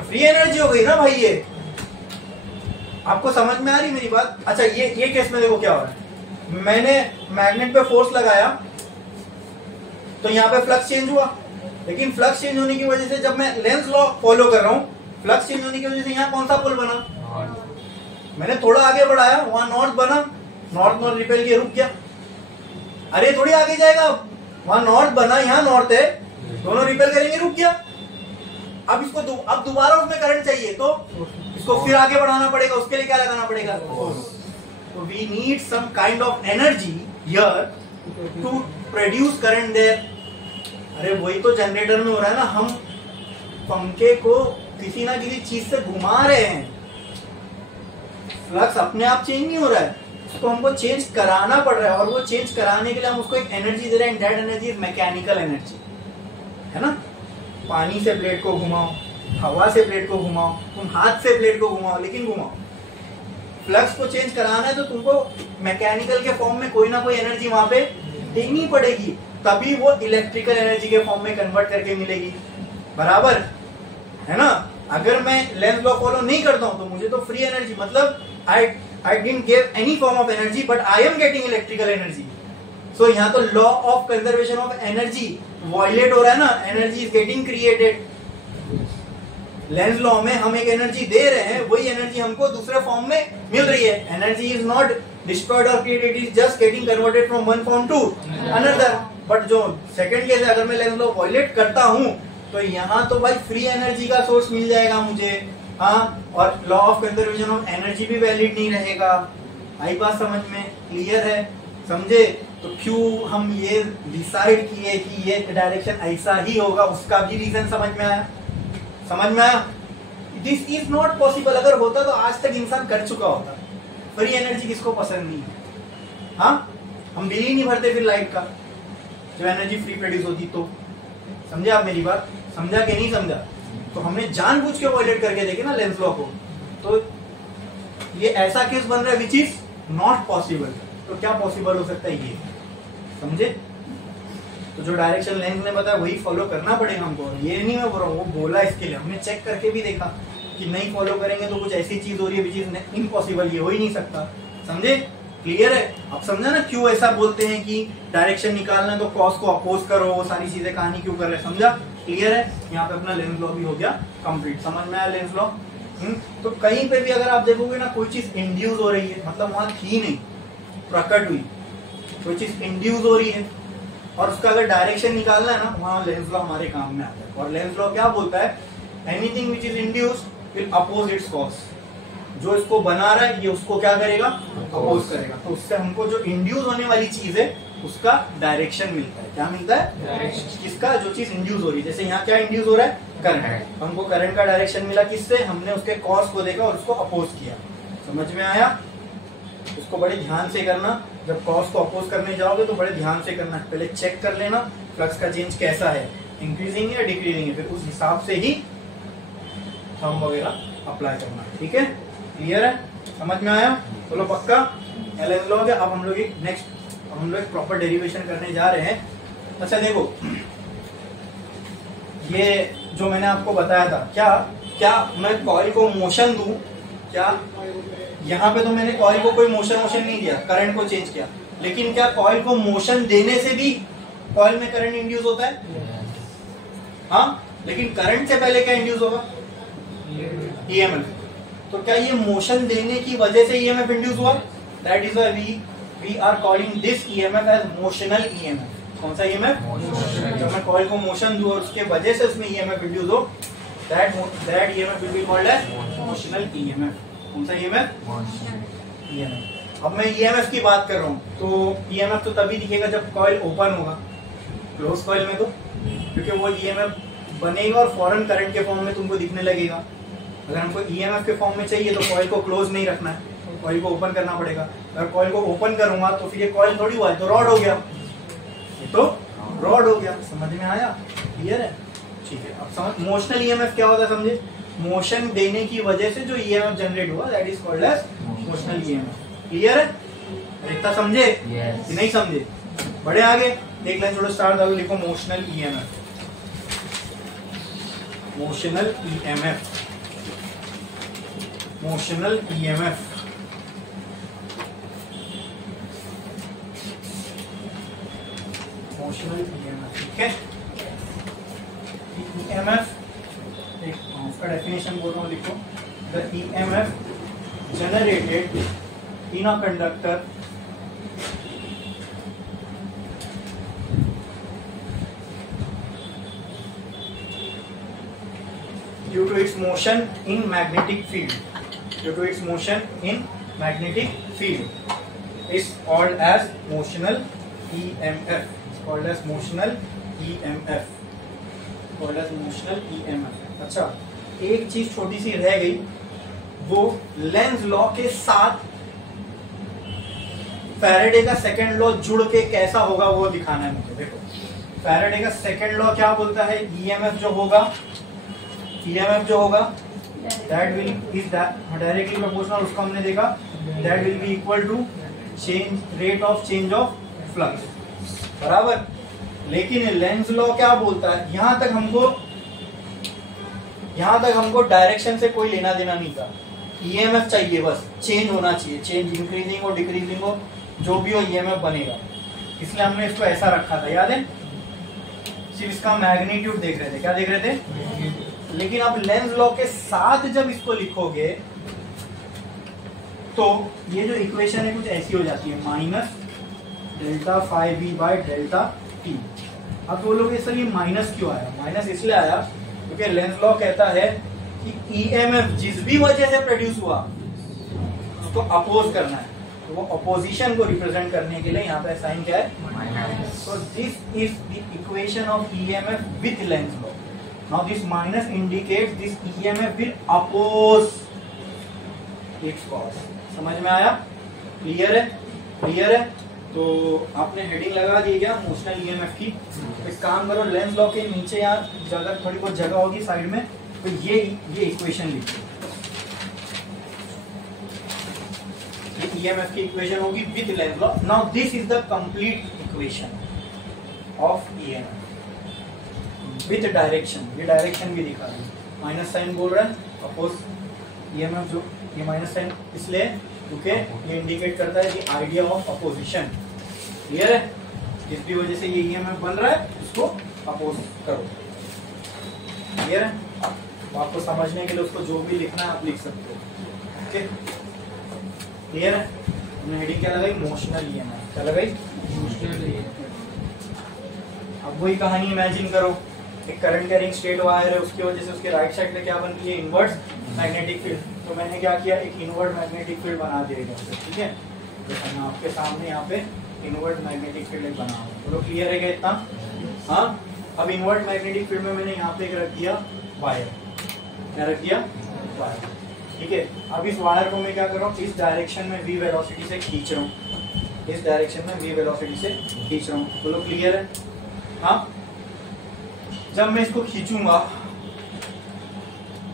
फ्री एनर्जी हो गई ना भाई। ये आपको समझ में आ रही मेरी बात? अच्छा ये केस में देखो क्या हो रहा है, मैंने मैग्नेट पे फोर्स लगाया तो यहाँ पे फ्लक्स चेंज हुआ, लेकिन फ्लक्स चेंज होने की वजह से जब मैं लेंस लॉ फॉलो कर रहा हूँ, फ्लक्स चेंज होने की वजह से यहाँ कौन सा पोल बना, मैंने थोड़ा आगे बढ़ाया, वहां नॉर्थ बना, नॉर्थ नॉर्थ रिपेल किया, रुक गया। अरे थोड़ी आगे जाएगा, वहां नॉर्थ बना, यहाँ नॉर्थ है, दोनों रिपेल करेंगे, रुक गया। अब इसको अब दोबारा उसमें करंट चाहिए तो इसको फिर आगे बढ़ाना पड़ेगा, उसके लिए क्या लगाना पड़ेगा, तो we need some kind of energy here to produce current there. अरे वही तो जनरेटर में हो रहा है ना, हम पंखे को किसी ना किसी चीज से घुमा रहे हैं, फ्लक्स अपने आप चेंज नहीं हो रहा है, उसको हमको चेंज कराना पड़ रहा है, और वो चेंज कराने के लिए हम उसको एक एनर्जी दे रहे हैं, that energy is mechanical energy, है ना। पानी से प्लेट को घुमाओ, हवा से प्लेट को घुमाओ, तुम हाथ से प्लेट को घुमाओ, लेकिन घुमाओ, फ्लक्स को चेंज कराना है तो तुमको मैकेनिकल के फॉर्म में कोई ना कोई एनर्जी वहां पे देनी पड़ेगी, तभी वो इलेक्ट्रिकल एनर्जी के फॉर्म में कन्वर्ट करके मिलेगी, बराबर है ना। अगर मैं लेंस लॉ फॉलो नहीं करता हूं तो मुझे तो फ्री एनर्जी, मतलब I didn't give any form of energy, but I am getting electrical energy. So यहाँ तो law of conservation of energy violate हो रहा है ना, energy is getting created. Lenz law में हम एक एनर्जी दे रहे हैं, वही एनर्जी हमको दूसरे फॉर्म में मिल रही है। एनर्जी इज नॉट डिस्ट्रॉयड और created, is just getting converted from one form to another. But जो सेकंड केस है, अगर मैं लेंस लॉ वायलेट करता हूं तो यहाँ तो भाई फ्री एनर्जी का सोर्स मिल जाएगा मुझे, हाँ, और law of conservation of energy भी वैलिड नहीं रहेगा। आई बात समझ में? क्लियर है? समझे? तो क्यों हम ये डिसाइड किए कि ये डायरेक्शन ऐसा ही होगा, उसका भी रीजन समझ में आया? समझ में आया? This is not possible. अगर होता तो आज तक इंसान कर चुका होता। फ्री एनर्जी किसको पसंद नहीं है? हाँ, हम बिल ही नहीं भरते फिर लाइट का, जब एनर्जी फ्री प्रोड्यूस होती तो। समझे आप मेरी बात? समझा कि नहीं समझा? तो हमने जानबूझ के वॉयलेट करके देखे ना लेंस लॉ को, तो ये ऐसा केस बन रहा है विच इज नॉट पॉसिबल। तो क्या पॉसिबल हो सकता है ये? समझे? तो जो डायरेक्शन लेंस ने बताया वही फॉलो करना पड़ेगा हमको। ये नहीं मैं बोल रहा हूँ, वो बोला इसके लिए, हमने चेक करके भी देखा कि नहीं फॉलो करेंगे तो कुछ ऐसी चीज हो रही है विच इज इम्पॉसिबल, ये हो ही नहीं सकता। समझे? क्लियर है? अब समझा ना क्यों ऐसा बोलते हैं कि डायरेक्शन निकालना तो कॉस को अपोज करो, वो सारी चीजें कहानी क्यों कर रहे हैं? समझा? क्लियर है? यहाँ पे अपना लेंस लॉ भी हो गया कंप्लीट। समझ में आया लेंस लॉ? तो कहीं पे भी अगर आप देखोगे ना कोई चीज इंड्यूस हो रही है, मतलब वहां थी नहीं, प्रकट हुई, कोई चीज इंड्यूस हो रही है और उसका अगर डायरेक्शन निकालना है ना, वहां लेंस लॉ हमारे काम में आता है। और लेंस लॉ क्या बोलता है? Anything which is induced will oppose its cause. जो इसको बना रहा है ये उसको क्या करेगा? अपोज करेगा। तो उससे हमको जो इंड्यूस होने वाली चीज है उसका डायरेक्शन मिलता है। क्या मिलता है? डायरेक्शन। किसका? जो चीज इंड्यूस हो रही है। जैसे यहाँ क्या इंड्यूस हो रहा है? करंट। हमको करंट का डायरेक्शन मिला किससे? हमने उसके कॉस को देखा और उसको अपोज किया। समझ में आया? उसको बड़े ध्यान से करना। जब कॉस को अपोज करने जाओगे तो बड़े ध्यान से करना। पहले चेक कर लेना फ्लक्स का चेंज कैसा है, इंक्रीजिंग या डिक्रीजिंग है, फिर उस हिसाब से ही थंब वगैरह अप्लाई करना। ठीक है? क्लियर है? समझ में आया? चलो पक्का? लेंस लॉ है। अब हम लोग एक प्रॉपर डेरिवेशन करने जा रहे हैं। अच्छा देखो, ये जो मैंने आपको बताया था, क्या मैं कॉइल को मोशन दूं? क्या यहाँ पे तो मैंने कॉइल को कोई मोशन नहीं दिया, करंट को चेंज किया, लेकिन क्या कॉइल को मोशन देने से भी कॉइल में करंट इंड्यूस होता है? हाँ, लेकिन करंट से पहले क्या इंड्यूस होगा? ईएमएफ। तो क्या ये मोशन देने की वजह से ईएमएफ इंड्यूस हुआ? That is why we are calling this EMF as motional EMF. कौन सा ईएमएफ? जब मैं कॉइल को मोशन दूं और उसके वजह से उसमें ईएमएफ इंड्यूस हो, that EMF will be called as motional EMF. कौन सा ईएमएफ? ईएमएफ। अब मैं ईएमएफ की बात कर रहा हूँ, तो ईएमएफ तो तभी दिखेगा जब कॉइल ओपन होगा। क्लोज कॉइल में तो क्योंकि वो ईएमएफ बनेगा और फॉरन करंट के फॉर्म में तुमको दिखने लगेगा। अगर हमको ईएमएफ के फॉर्म में चाहिए तो कॉइल को क्लोज नहीं रखना है, कॉइल को ओपन करना पड़ेगा। अगर कॉइल को ओपन करूंगा तो फिर ये कॉइल थोड़ी हुआ है, तो रॉड हो गया, ये तो रॉड हो गया। समझ में आया? क्लियर है? ठीक है। अब समझ मोशनल ईएमएफ क्या होता है? समझे? मोशन देने की वजह से जो ईएमएफ जनरेट हुआ that is called as motional EMF. Clear है? इतना समझे? Yes. नहीं समझे? बढ़े आगे, देख लें, थोड़ा स्टार डालो, लिखो motional EMF. Motional EMF, motional EMF. Motional EMF, ठीक है। ईएमएफ एक उसका डेफिनेशन बोल रहा हूँ, लिखो। The EMF generated in a conductor due to its motion in magnetic field, due to its motion in magnetic field is called as motional EMF, is called as motional EMF, called as motional EMF। अच्छा, एक चीज छोटी सी रह गई, वो Lenz law के साथ Faraday का सेकंड लॉ जुड़ के कैसा होगा वो दिखाना है मुझे। देखो, फैराडे का सेकंड लॉ क्या बोलता है, ईएमएफ जो होगा, ईएमएफ जो होगा that will is directly proportional, उसको हमने देखा, that will be equal to change rate of change of flux, बराबर। लेकिन लेंज लॉ क्या बोलता है, यहां तक हमको डायरेक्शन से कोई लेना देना नहीं था, ईएमएफ चाहिए, बस चेंज होना चाहिए, चेंज इंक्रीजिंग हो डिक्रीजिंग हो जो भी हो ईएमएफ बनेगा, इसलिए हमने इसको ऐसा रखा था, याद है। सिर्फ इसका मैग्नीट्यूड देख रहे थे, क्या देख रहे थे। लेकिन अब लेंज लॉ के साथ जब इसको लिखोगे तो ये जो इक्वेशन है कुछ ऐसी हो जाती है, minus delta phi B by delta t. अब बोलोगे सर ये माइनस क्यों आया, माइनस इसलिए आया क्योंकि लेंज लॉ कहता है कि ईएमएफ जिस भी वजह से प्रोड्यूस हुआ उसको अपोज करना है, तो वो अपोजिशन को रिप्रेजेंट करने के लिए यहाँ पे साइन क्या है, माइनस। तो this is the equation of EMF with Lenz law. Now this minus indicates this EMF will oppose its cause। समझ में आया? क्लियर है? क्लियर है? तो आपने हेडिंग लगा दी क्या मोशनल ईएमएफ की। एक काम करो, लेंस लॉ के नीचे यहाँ जगह थोड़ी बहुत जगह होगी साइड में, तो ये इक्वेशन लिखिए, ये ईएमएफ की इक्वेशन होगी with Lenz law. Now this is the complete equation of EMF with direction. ये डायरेक्शन भी दिखा रही है, माइनस साइन बोल रहा है, अपोज ईएमएफ जो ये माइनस साइन इसलिए क्योंकि ये इंडिकेट करता है कि आइडिया ऑफ अपोजिशन। क्लियर है? जिस भी वजह से ये ईएमएफ बन रहा है उसको अपोज करो। क्लियर है? तो आपको समझने के लिए उसको जो भी लिखना है आप लिख सकते हो। ओके, क्लियर है? हमने हेडिंग क्या लगाई, मोशनल ईएमएफ। क्या लगाई, मोशनल ईएमएफ। अब वही कहानी इमेजिन करो, एक करंट कैरिंग स्टेट वायर है, उसकी वजह से उसके राइट साइड पे क्या बन रही है, इनवर्स मैग्नेटिक फील्ड। तो मैंने क्या किया, एक इनवर्ट मैग्नेटिक फील्ड बना दिया, ठीक है। तो मैं आपके सामने यहाँ पे इनवर्ट मैग्नेटिक फील्ड बना हुआ, तो क्लियर है क्या इतना? हाँ, अब इनवर्ट मैग्नेटिक फील्ड में मैंने यहाँ पे एक रख दिया वायर। क्या रख दिया, वायर, ठीक है। अब इस वायर को मैं क्या कर रहा हूँ, इस डायरेक्शन में v वेलोसिटी से खींच रहा हूँ, इस डायरेक्शन में v वेलोसिटी से खींच रहा हूँ। बोलो क्लियर है? हाँ, जब मैं इसको खींचूंगा,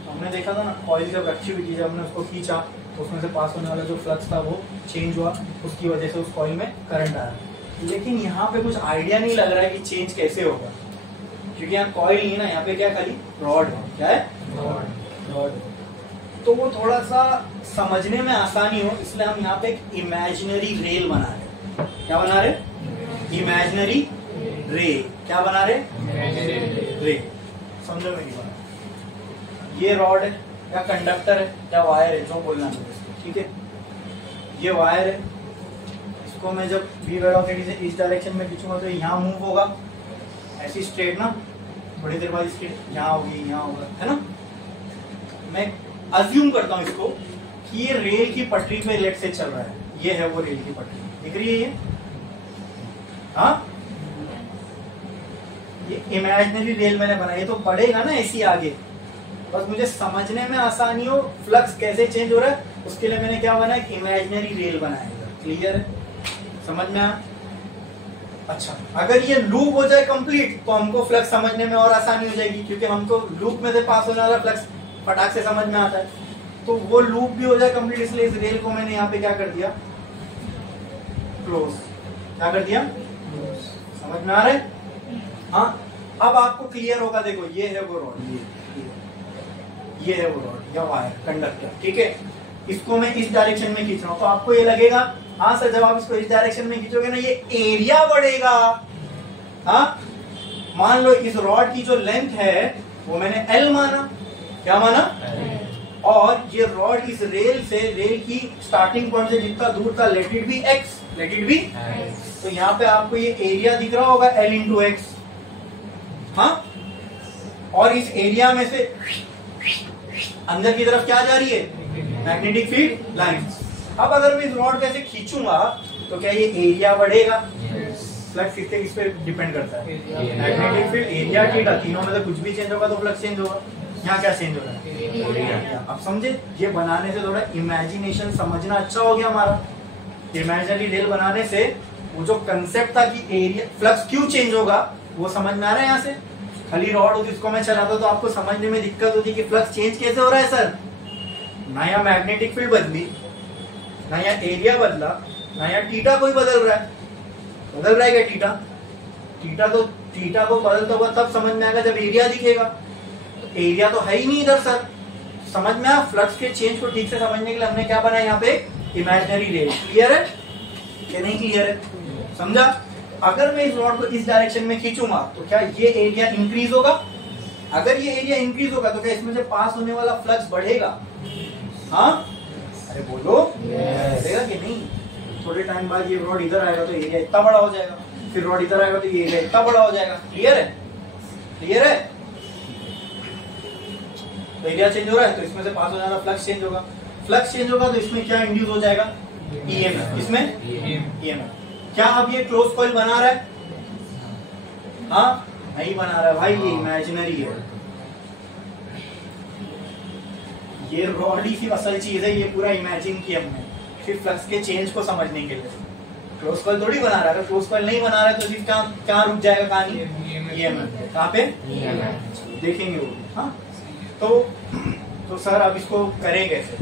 हमने देखा था ना कॉइल जब रखी हुई थी, जब हमने उसको खींचा तो उसमें से पास होने वाला जो फ्लक्स था वो चेंज हुआ, उसकी वजह से उस कॉइल में करंट आया। लेकिन यहाँ पे कुछ आइडिया नहीं लग रहा है कि चेंज कैसे होगा, क्योंकि यहाँ कॉइल नहीं है ना, यहाँ पे क्या खाली रॉड है। क्या है, रॉड। तो वो थोड़ा सा समझने में आसानी हो इसलिए हम यहाँ पे एक इमेजिनरी रेल बना रहे। क्या बना रहे, इमेजिनरी रे। क्या बना रहे, रे। समझो मेरी बात, ये रॉड है या कंडक्टर है या वायर है, जो बोलना है, ठीक है। ये वायर है, इसको मैं जब v वेलोसिटी से इस डायरेक्शन में खींचूंगा तो यहाँ मूव होगा, ऐसी स्ट्रेट ना, बड़ी देर बाद इसकी यहाँ होगी, यहाँ होगा, है ना। मैं अज्यूम करता हूँ इसको कि ये रेल की पटरी पे लेट से चल रहा है, ये है वो रेल की पटरी, दिख रही है ये? हाँ, ये इमेजिनरी रेल मैंने बनाई है, तो बढ़ेगा ना ऐसी आगे, बस मुझे समझने में आसानी हो फ्लक्स कैसे चेंज हो रहा है, उसके लिए मैंने क्या बनाया, एक इमेजिनरी रेल बनाया। क्लियर है, समझ में आया? अच्छा, अगर ये लूप हो जाए कंप्लीट तो हमको फ्लक्स समझने में और आसानी हो जाएगी, क्योंकि हमको लूप में से पास होने वाला फ्लक्स फटाक से समझ में आता है, तो वो लूप भी हो जाए कंप्लीट, इसलिए इस रेल को मैंने यहाँ पे क्या कर दिया, क्लोज। क्या कर दिया, समझ में आ रहा है? हाँ, अब आपको क्लियर होगा, देखो ये है वो रॉड, ये है वो रॉड या वायर कंडक्टर, ठीक है। इसको मैं इस डायरेक्शन में खींच रहा हूं, तो आपको ये लगेगा हाँ सर जब आप इसको इस डायरेक्शन में खींचोगे ना ये एरिया बढ़ेगा। हाँ, मान लो इस रॉड की जो लेंथ है वो मैंने L माना, क्या माना, और ये रॉड इस रेल से, रेल की स्टार्टिंग पॉइंट से जितना दूर था, let it be x, let it be, तो यहाँ पे आपको ये एरिया दिख रहा होगा L इंटू एक्स। हाँ, और इस एरिया में से अंदर की तरफ क्या जा रही है, मैग्नेटिक फील्ड लाइंस। अब अगर मैं इस रॉड को ऐसे खींचूंगा तो क्या ये एरिया बढ़ेगा, फ्लक्स इस पे डिपेंड करता है, मैग्नेटिक फील्ड, एरिया, थीटा, तीनों में से कुछ भी चेंज होगा तो फ्लक्स चेंज होगा। यहाँ क्या चेंज हो रहा है, अब समझे? ये बनाने से थोड़ा इमेजिनेशन समझना अच्छा हो गया हमारा। इमेजिनरी रेल बनाने से वो जो कंसेप्ट था कि एरिया, फ्लक्स क्यों चेंज होगा, वो समझ में आ रहा है। यहाँ से खाली रॉड होती, इसको मैं चलाता तो आपको समझने में दिक्कत होती कि फ्लक्स चेंज कैसे हो रहा है सर, ना यहाँ मैग्नेटिक फील्ड बदली, ना यहाँ एरिया बदला, ना यहाँ थीटा कोई बदल रहा है। बदल रहा है क्या थीटा? थीटा को बदलता हुआ तब समझ में आएगा जब एरिया दिखेगा, तो एरिया तो है ही नहीं इधर सर। समझ में आया? फ्लक्स के चेंज को ठीक से समझने के लिए हमने क्या बनाया यहाँ पे, इमेजिनरी रेल। क्लियर है कि नहीं क्लियर है? समझा? अगर मैं इस रॉड को इस डायरेक्शन में खींचूंगा तो क्या ये एरिया इंक्रीज होगा? अगर ये एरिया इंक्रीज होगा तो क्या इसमें से पास होने वाला फ्लक्स बढ़ेगा? हाँ, अरे बोलो, बढ़ेगा कि नहीं? थोड़े टाइम बाद ये रॉड इधर आएगा तो एरिया इतना बड़ा हो जाएगा, फिर रॉड इधर आएगा तो ये एरिया इतना बड़ा हो जाएगा। क्लियर है? क्लियर है? तो एरिया चेंज हो रहा है तो इसमें से पास हो जाना, फ्लक्स चेंज होगा। फ्लक्स चेंज होगा तो इसमें क्या इंड्यूस हो जाएगा, ईएमएफ। इसमें ईएमएफ। क्या अब ये क्लोज कॉइल बना रहा है? हाँ, नहीं बना रहा है भाई, ये इमेजिनरी है। ये रॉड ही सिर्फ असल चीज है, ये पूरा इमेजिन किया हमने सिर्फ फ्लक्स के चेंज को समझने के लिए। क्लोज कॉइल थोड़ी बना रहा है, अगर क्लोज कॉइल नहीं बना रहा है तो सिर्फ क्या रुक जाएगा कहानी, ईएमएफ। कहाँ पे देखेंगे वो। हाँ, तो सर अब इसको करें कैसे?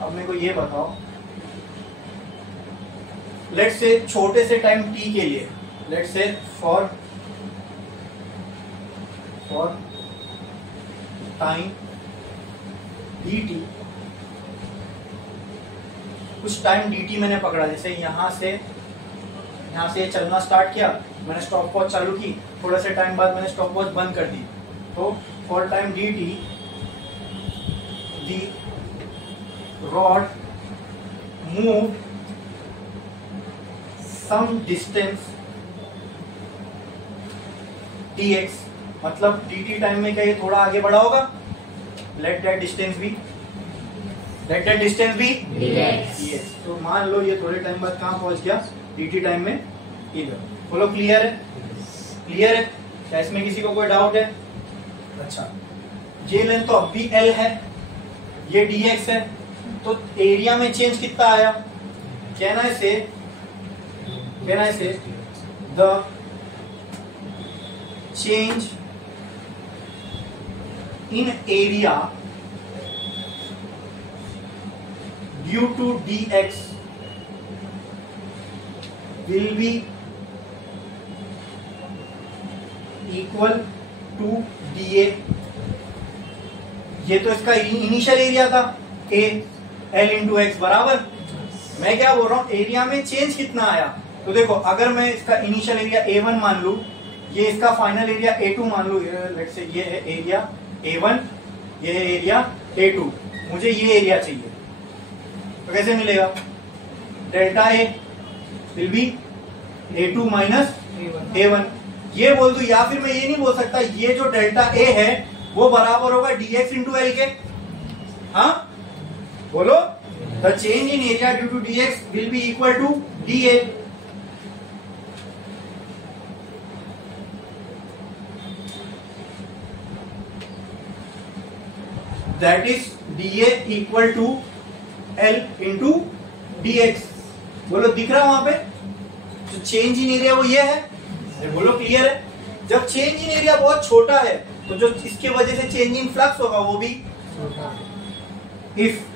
अब मेरे को ये बताओ, लेट्स से छोटे से टाइम t के लिए, let's say for time dt, कुछ टाइम dt मैंने पकड़ा, जैसे यहाँ से चलना स्टार्ट किया, मैंने स्टॉप वॉच चालू की, थोड़ा से टाइम बाद मैंने स्टॉप वॉच बंद कर दी। तो for time dt the rod move some distance dx, मतलब dt टाइम में क्या ये थोड़ा आगे बढ़ा होगा, let that distance be dx। तो मान लो ये थोड़े टाइम बाद कहाँ पहुंच गया, dt टाइम में इधर। बोलो क्लियर है? क्लियर है? क्या इसमें किसी को कोई डाउट है? अच्छा, ये लेंथ तो अब भी L है, ये dx है, तो एरिया में चेंज कितना आया? Can I say the change in area due to dx will be equal to dA। ये तो इसका इनिशियल एरिया था A, L इंटू एक्स बराबर, मैं क्या बोल रहा हूं, एरिया में चेंज कितना आया? तो देखो, अगर मैं इसका इनिशियल एरिया A1 मान लू, ये इसका फाइनल एरिया A2 मान लू, लेट्स से ये है एरिया A1, ये है एरिया A2, मुझे ये एरिया चाहिए, तो कैसे मिलेगा? Delta A will be A2 minus A1। ये बोल दू, या फिर मैं ये नहीं बोल सकता, ये जो डेल्टा A है वो बराबर होगा dx इंटू L के। हाँ, बोलो, the change in area due to dx will be equal to dA। That is dA equal to L into dx। बोलो, दिख रहा है वहां पे जो चेंज इन एरिया वो ये है? बोलो क्लियर है? जब चेंज इन एरिया बहुत छोटा है तो जो इसके वजह से चेंज इन फ्लक्स होगा वो भी if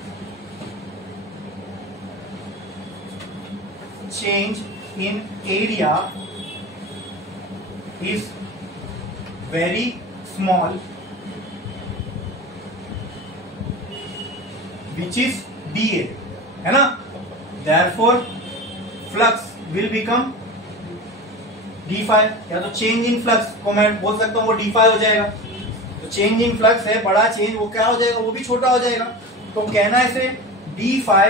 change in area is very small, which is dA, है ना? Therefore flux will become d phi, या तो चेंज इन फ्लक्स को मैं बोल सकता हूँ वो d phi हो जाएगा। तो चेंज इन फ्लक्स है बड़ा चेंज, वो क्या हो जाएगा, वो भी छोटा हो जाएगा। तो कहना है इसे d phi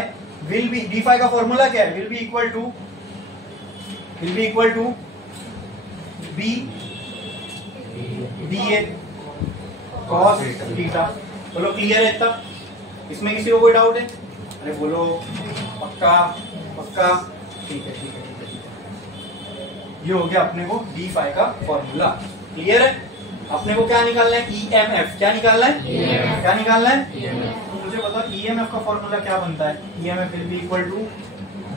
will be, d phi का फॉर्मूला क्या है, will be equal to b dA cos theta. बोलो क्लियर है इतना? इसमें किसी को कोई डाउट है? अरे बोलो पक्का पक्का, ठीक है ठीक है ठीक है ठीक है। ये हो गया अपने को d phi का फॉर्मूला। क्लियर है? अपने को क्या निकालना है, EMF। क्या निकालना है, क्या निकालना है? मुझे बताओ EMF का फॉर्मूला क्या बनता है? EMF will be equal to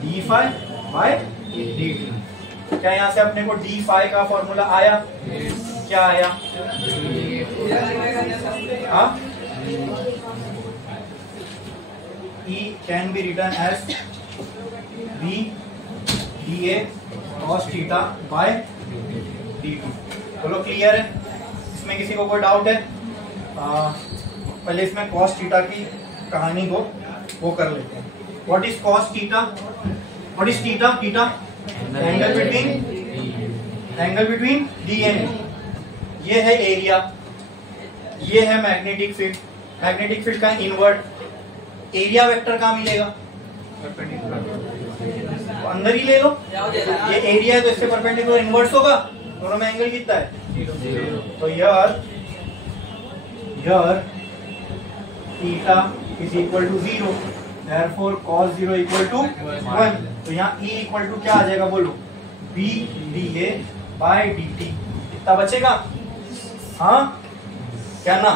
d phi by dt। क्या यहाँ से अपने को d phi का फॉर्मूला आया? क्या आया? हाँ, E can be written as b dA cos theta by dt। बोलो क्लियर है? इसमें किसी को कोई डाउट है? पहले इसमें cos थीटा की कहानी को वो कर लेते हैं। What is cos theta? What is theta? Theta angle between D and A. ये है एरिया, ये है मैग्नेटिक फील्ड। मैग्नेटिक फील्ड का इनवर्ट एरिया वेक्टर कहाँ मिलेगा? तो अंदर ही ले लो, ये एरिया है तो इससे परपेंडिकुलर इनवर्स होगा। दोनों में एंगल कितना है? तो यार theta is equal to 0, therefore cos 0 equal to 1। तो यहाँ E इक्वल टू क्या आ जाएगा बोलो? b dA by dt। कितना बचेगा? हाँ क्या ना?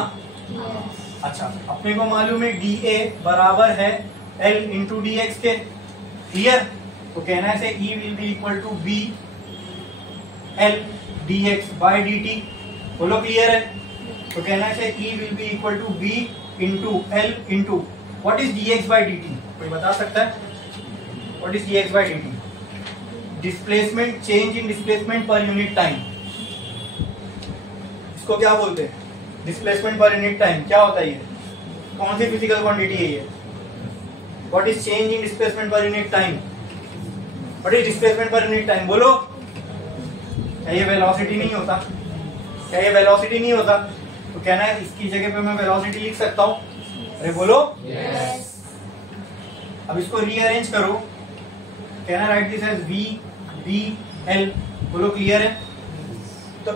अच्छा, अपने को मालूम है dA बराबर है L इंटू dx के। क्लियर? तो कहना है E will be equal to b L dx by dt। बोलो क्लियर है? तो कहना है E will be equal to b into L into what is dx by dt? कोई बता सकता है? What is dx by dt? Displacement, change in displacement per unit time. इसको क्या बोलते हैं? Displacement per unit time. क्या होता है ये? कौन सी फिजिकल क्वांटिटी है ये? What is change in displacement per unit time? What is displacement per unit time? बोलो। क्या ये वेलोसिटी नहीं होता? क्या ये वेलोसिटी नहीं होता? तो कहना है इसकी जगह पे मैं वेलोसिटी लिख सकता हूं। अरे बोलो yes। अब इसको रीअरेंज करो, कहना write this as v b l। बोलो क्लियर है? तो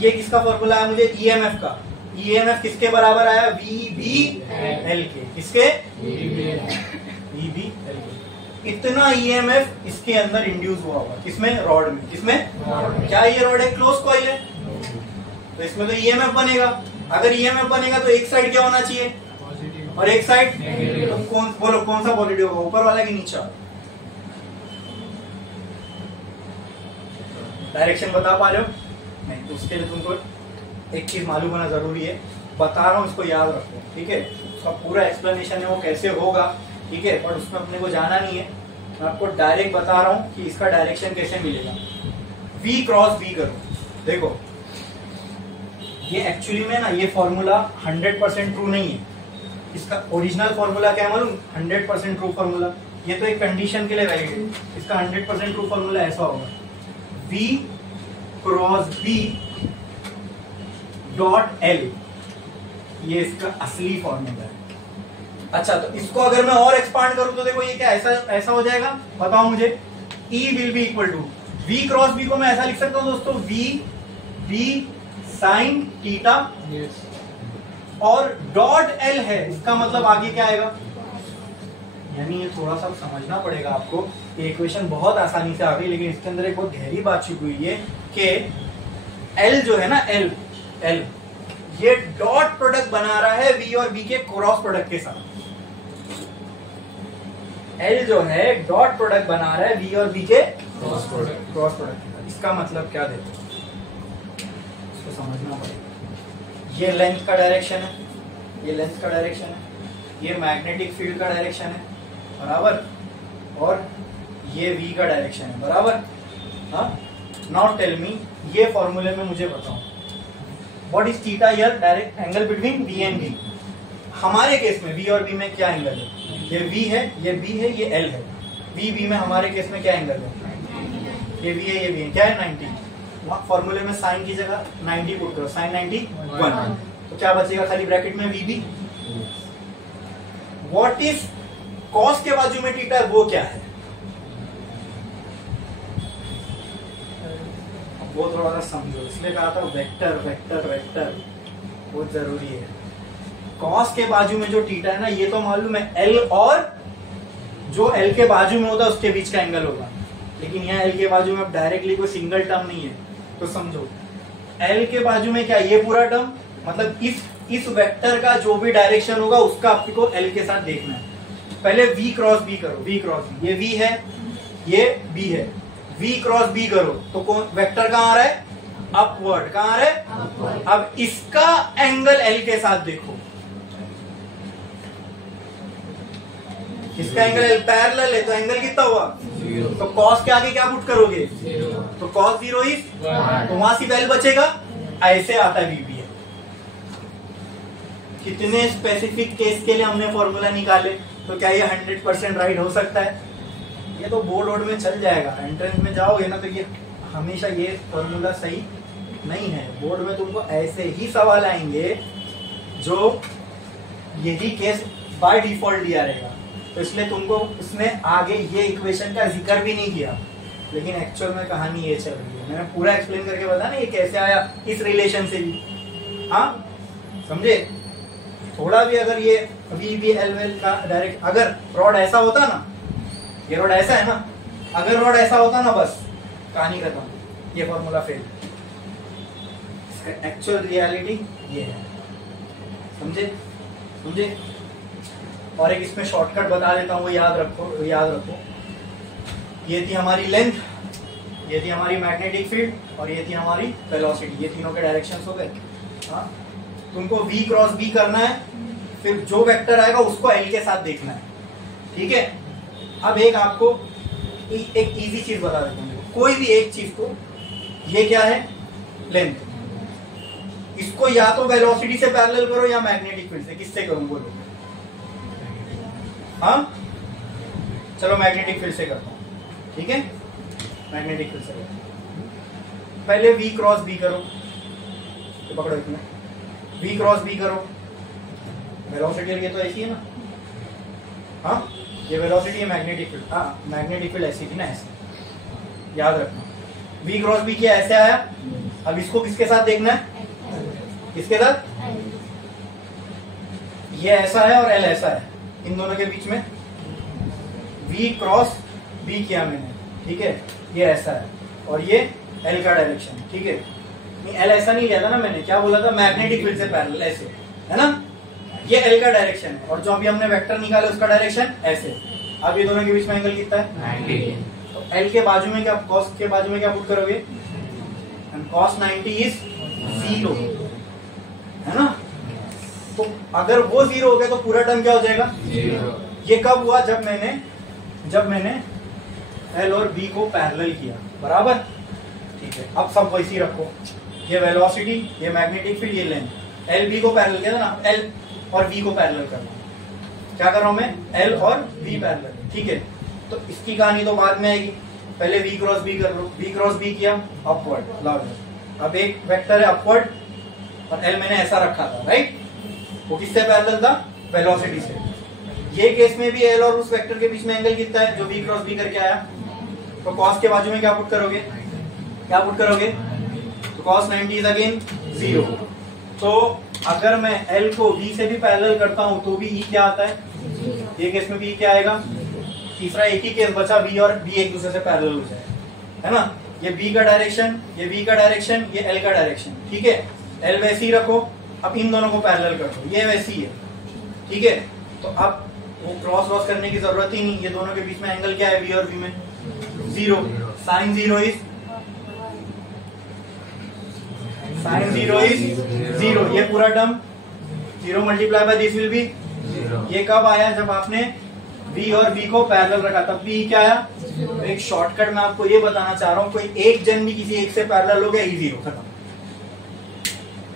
ये किसका फॉर्मूला है मुझे? EMF का। EMF किसके बराबर आया? v b l के। किसके? v b l के। इतना EMF इसके अंदर इंड्यूस हुआ होगा। किसमें? रॉड में। किसमें? क्या ये रॉड है क्लोज कॉइल है? तो इसमें तो EMF बनेगा। अगर EMF बनेगा तो एक साइड क्या होना चाहिए और एक साइड तो बोलो कौन सा पॉजिटिव होगा, ऊपर वाला कि नीचा? डायरेक्शन बता पा रहे हो? नहीं, तो उसके लिए तुमको एक चीज मालूम होना जरूरी है। बता रहा हूँ, इसको याद रखो, ठीक है? उसका पूरा एक्सप्लेनेशन है वो कैसे होगा, ठीक है? पर उसमें अपने को जाना नहीं है। मैं आपको डायरेक्ट बता रहा हूँ कि इसका डायरेक्शन कैसे मिलेगा। V क्रॉस V करो। देखो ये एक्चुअली में ना ये फॉर्मूला 100% ट्रू नहीं है। इसका ओरिजिनल फॉर्मूला क्या मालूम? 100% ट्रू फॉर्मूला। ये तो एक कंडीशन के लिए वैलिड है। इसका 100% ट्रू फॉर्मूला ऐसा होगा, V cross V dot L। ये इसका असली फॉर्मूला है। अच्छा, तो इसको अगर मैं और एक्सपांड करूं तो देखो ये क्या ऐसा हो जाएगा? बताओ मुझे। E will be equal to V cross V को मैं ऐसा लिख सकता हूं दोस्तों, V साइन थीटा और डॉट L है। इसका मतलब आगे क्या आएगा? यानी ये थोड़ा सा समझना पड़ेगा आपको। ये इक्वेशन बहुत आसानी से आ गई, लेकिन इसके अंदर एक बहुत गहरी बात छुपी हुई है कि L जो है ना, L ये डॉट प्रोडक्ट बना रहा है V और B के क्रॉस प्रोडक्ट के साथ। L जो है डॉट प्रोडक्ट बना रहा है V और B के क्रॉस प्रोडक्ट। इसका मतलब क्या देखो, इसको समझना पड़ेगा। ये लेंथ का डायरेक्शन है, ये लेंथ का डायरेक्शन है, ये मैग्नेटिक फील्ड का डायरेक्शन है, बराबर, और ये v का डायरेक्शन है, बराबर। हाँ, नाउ टेल मी, ये फॉर्मूले में मुझे बताओ what is theta here, direct angle between v and v। हमारे केस में v और v में क्या एंगल है, ये v है, ये b है, ये l है। v में हमारे केस में क्या एंगल है, ये v है, ये b है, क्या है 90। फॉर्मूले में साइन की जगह 90 पुट करो, साइन 90 1, तो क्या बचेगा खाली ब्रैकेट में vb। व्हाट इज कॉस के बाजू में थीटा है, वो क्या है, वो थोड़ा सा समझो, इसलिए कहा था वेक्टर वेक्टर वेक्टर बहुत जरूरी है। कॉस के बाजू में जो थीटा है ना, ये तो मालूम है एल, और जो एल के बाजू में होता है उसके बीच का एंगल होगा, लेकिन यहाँ एल के बाजू में डायरेक्टली कोई सिंगल टर्म नहीं है, तो समझो एल के बाजू में क्या, ये पूरा टर्म, मतलब इस वेक्टर का जो भी डायरेक्शन होगा उसका आपको एल के साथ देखना है। पहले v क्रॉस b करो, v क्रॉस b, ये v है, ये b है, v क्रॉस b करो तो कौन वेक्टर कहां आ रहा है, अपवर्ड, कहां आ रहा है, अब इसका एंगल l के साथ देखो, इसका एंगल पैरेलल है, तो एंगल कितना हुआ, तो कॉस के आगे क्या पुट करोगे, तो कॉस 0 इज, तो वहां सिर्फ l बचेगा, ऐसे आता है vb। कितने स्पेसिफिक केस के लिए हमने फॉर्मूला निकाले, तो क्या ये 100% राइट हो सकता है, ये तो बोर्ड वोर्ड में चल जाएगा, एंट्रेंस में जाओगे ना तो ये हमेशा ये फॉर्मूला सही नहीं है, बोर्ड में तुमको ऐसे ही सवाल आएंगे जो यही केस बाय डिफॉल्ट दिया रहेगा, तो इसलिए तुमको उसने आगे ये इक्वेशन का जिक्र भी नहीं किया, लेकिन एक्चुअल में कहानी ये चल रही है, मैंने पूरा एक्सप्लेन करके बताया ना ये कैसे आया इस रिलेशन से भी। हाँ समझे, थोड़ा भी अगर ये VBL का डायरेक्ट, अगर रॉड ऐसा होता ना, ये रॉड ऐसा है ना, अगर रॉड ऐसा होता ना बस कहानी खत्म, ये फॉर्मूला फेल। इसका एक्चुअल रियलिटी ये है, समझे समझे। और एक इसमें शॉर्टकट बता देता हूँ, वो याद रखो, याद रखो। ये थी हमारी लेंथ, ये थी हमारी मैग्नेटिक फील्ड, और ये थी हमारी वेलोसिटी, ये तीनों के डायरेक्शंस हो गए। हाँ, तुमको v क्रॉस b करना है, फिर जो वेक्टर आएगा उसको l के साथ देखना है, ठीक है। अब एक आपको एक इजी चीज बता देता हूँ, कोई भी एक चीज को, ये क्या है लेंथ, इसको या तो वेलोसिटी से पैरेलल करो या मैग्नेटिक फील्ड से, किससे करूं बोलो। हाँ चलो मैग्नेटिक फील्ड से करता हूं, ठीक है, मैग्नेटिक फील्ड से करता हूं। पहले v क्रॉस b करो, तो पकड़ो इसमें v क्रॉस b करो, वेलोसिटी ये तो ऐसी है ना, हाँ ये वेलोसिटी है, मैग्नेटिक फील्ड, हाँ मैग्नेटिक फील्ड ऐसी थी ना, ऐसी याद रखना। v क्रॉस b क्या ऐसे आया, अब इसको किसके साथ देखना है, किसके साथ, ये ऐसा है और l ऐसा है, इन दोनों के बीच में v क्रॉस b किया मैंने, ठीक है, ये ऐसा है और ये l का डायरेक्शन, ठीक है। नहीं l ऐसा नहीं लिया था ना मैंने, क्या बोला था, मैग्नेटिक फील्ड से पैरेलल, ऐसे है ना, ये l का डायरेक्शन है, और जो अभी हमने वेक्टर निकाला उसका डायरेक्शन ऐसे। अब ये दोनों के बीच में एंगल कितना है 90, तो l के बाजू में क्या, cos के बाजू में क्या पुट करोगे, cos 90 इज 0, है ना। तो अगर वो 0 हो गया तो पूरा टर्म क्या हो जाएगा 0। ये कब हुआ, जब मैंने l और b को पैरेलल किया, बराबर, ठीक है। अब सब वैसी रखो, ये वेलोसिटी, ये मैग्नेटिक फील्ड, ये लेंथ, l b को पैरेलल किया था ना, l और v को पैरेलल करना, क्या कर रहा हूं मैं, l और v पैरेलल, ठीक है। तो इसकी कहानी तो बाद में आएगी, पहले v क्रॉस b कर लो, v क्रॉस b किया अपवर्ड, अब एक वेक्टर है अपवर्ड और l मैंने ऐसा रखा था, राइट, वो किससे पैरेलल था, वेलोसिटी से। ये केस में भी l और उस वेक्टर के बीच में एंगल कितना है, जो v क्रॉस b करके आया, तो cos के बाजू में क्या पुट करोगे, तो cos 90 इज अगेन 0। तो अगर मैं l को v से भी पैरेलल करता हूं तो भी e क्या आता है, ये केस में भी e क्या आएगा। तीसरा एक ही केस बचा, v और b एक दूसरे से पैरेलल हो जाए, है ना। ये b का डायरेक्शन, ये v का डायरेक्शन, ये l का डायरेक्शन, ठीक है। l वैसी ही रखो, अब इन दोनों को पैरेलल कर दो, ये वैसी है, ठीक है। तो अब वो क्रॉस करने की जरूरत ही नहीं, ये दोनों के बीच में एंगल क्या है, v और v में 0, साइन 0 इज साइन 0 इज 0, ये पूरा term 0 multiply by this will be 0। ये कब आया? जब आपने v और v को पैरेलल रखा, तब भी क्या आया? तो एक शॉर्टकट मैं आपको ये बताना चाह रहा हूं, कोई एक जन भी किसी एक से पैरेलल हो गया, e 0 खत्म।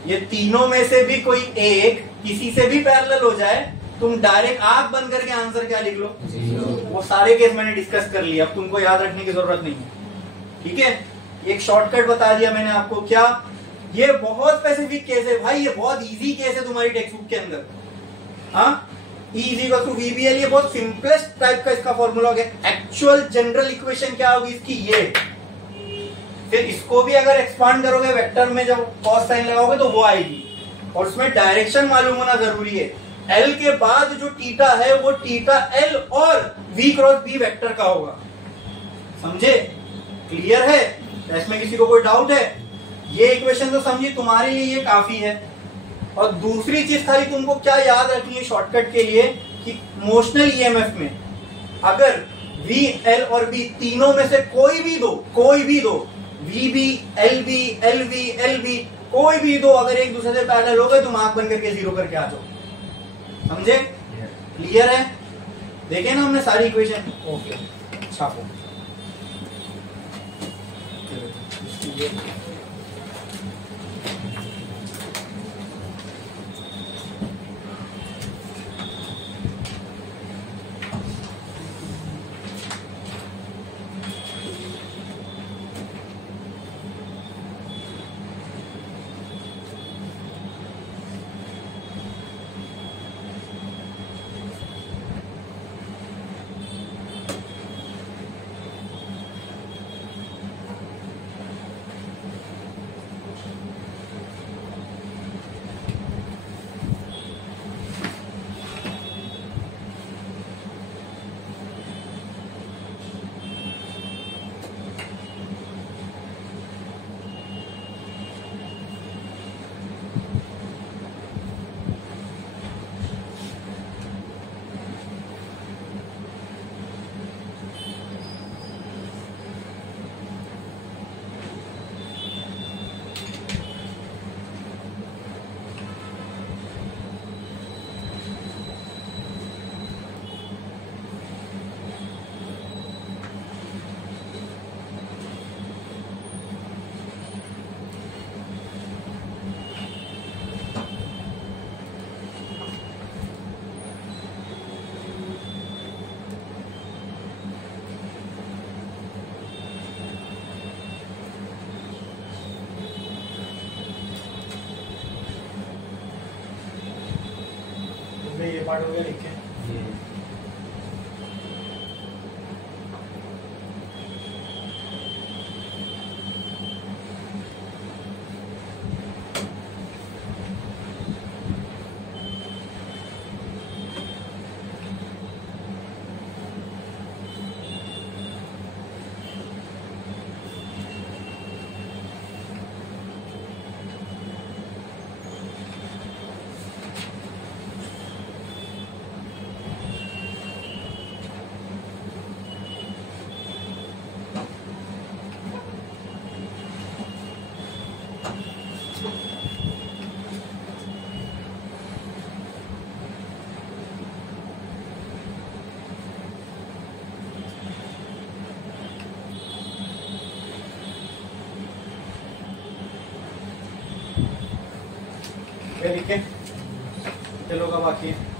ये तीनों में से भी कोई एक किसी से भी पैरेलल हो जाए, तुम डायरेक्ट आंख बंद करके आंसर क्या लिख लो? वो सारे केस मैंने डिस्कस कर लिया, अब तुमको याद रखने की जरूरत नहीं है, ठीक है? एक शॉर्टकट बता दिया मैंने आपको। क्या? ये बहुत स्पेसिफिक केस है भाई, ये बहुत इजी केस है तुम्हारी टेक्स्ट बुक के अंदर। हाँ, E इक्वल टू VBL, ये बहुत सिंपलेस्ट टाइप का इसका फॉर्मूला हो गया। एक्चुअल जनरल इक्वेशन क्या होगी इसकी? ये। फिर इसको भी अगर एक्सपांड करोगे वेक्टर में, जब कॉस साइन लगाओगे तो वो आएगी, और उसमें डायरेक्शन मालूम होना जरूरी है। L के बाद जो थीटा है वो थीटा L और V क्रॉस B वेक्टर का होगा। समझे? क्लियर है? इसमें किसी को कोई डाउट है? ये इक्वेशन तो समझिए तुम्हारे लिए ये काफी है। और दूसरी चीज खाली तुमको क्या याद रखनी है शॉर्टकट के लिए, कि मोशनल ईएमएफ में अगर V, L और B तीनों में से कोई भी दो VB, LB, LV, LB कोई भी दो अगर एक दूसरे से पैरेलल हो गए तो आंख बंद करके 0 करके आ जाओ। समझे? क्लियर है? देखे ना हमने सारी इक्वेशन। ओके, छापो। ये पार्ट हो गया, लिख के लिखे। चलो का बाकी है।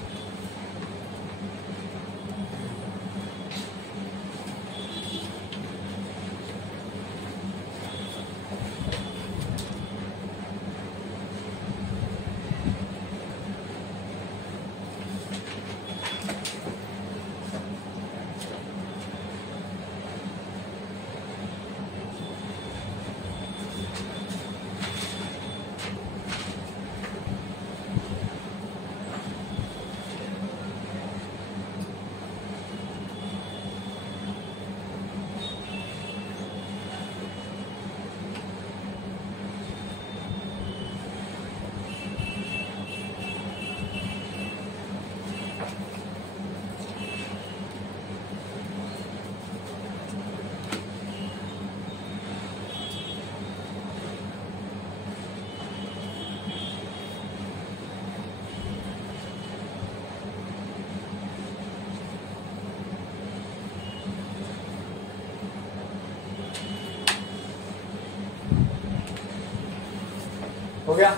हो गया।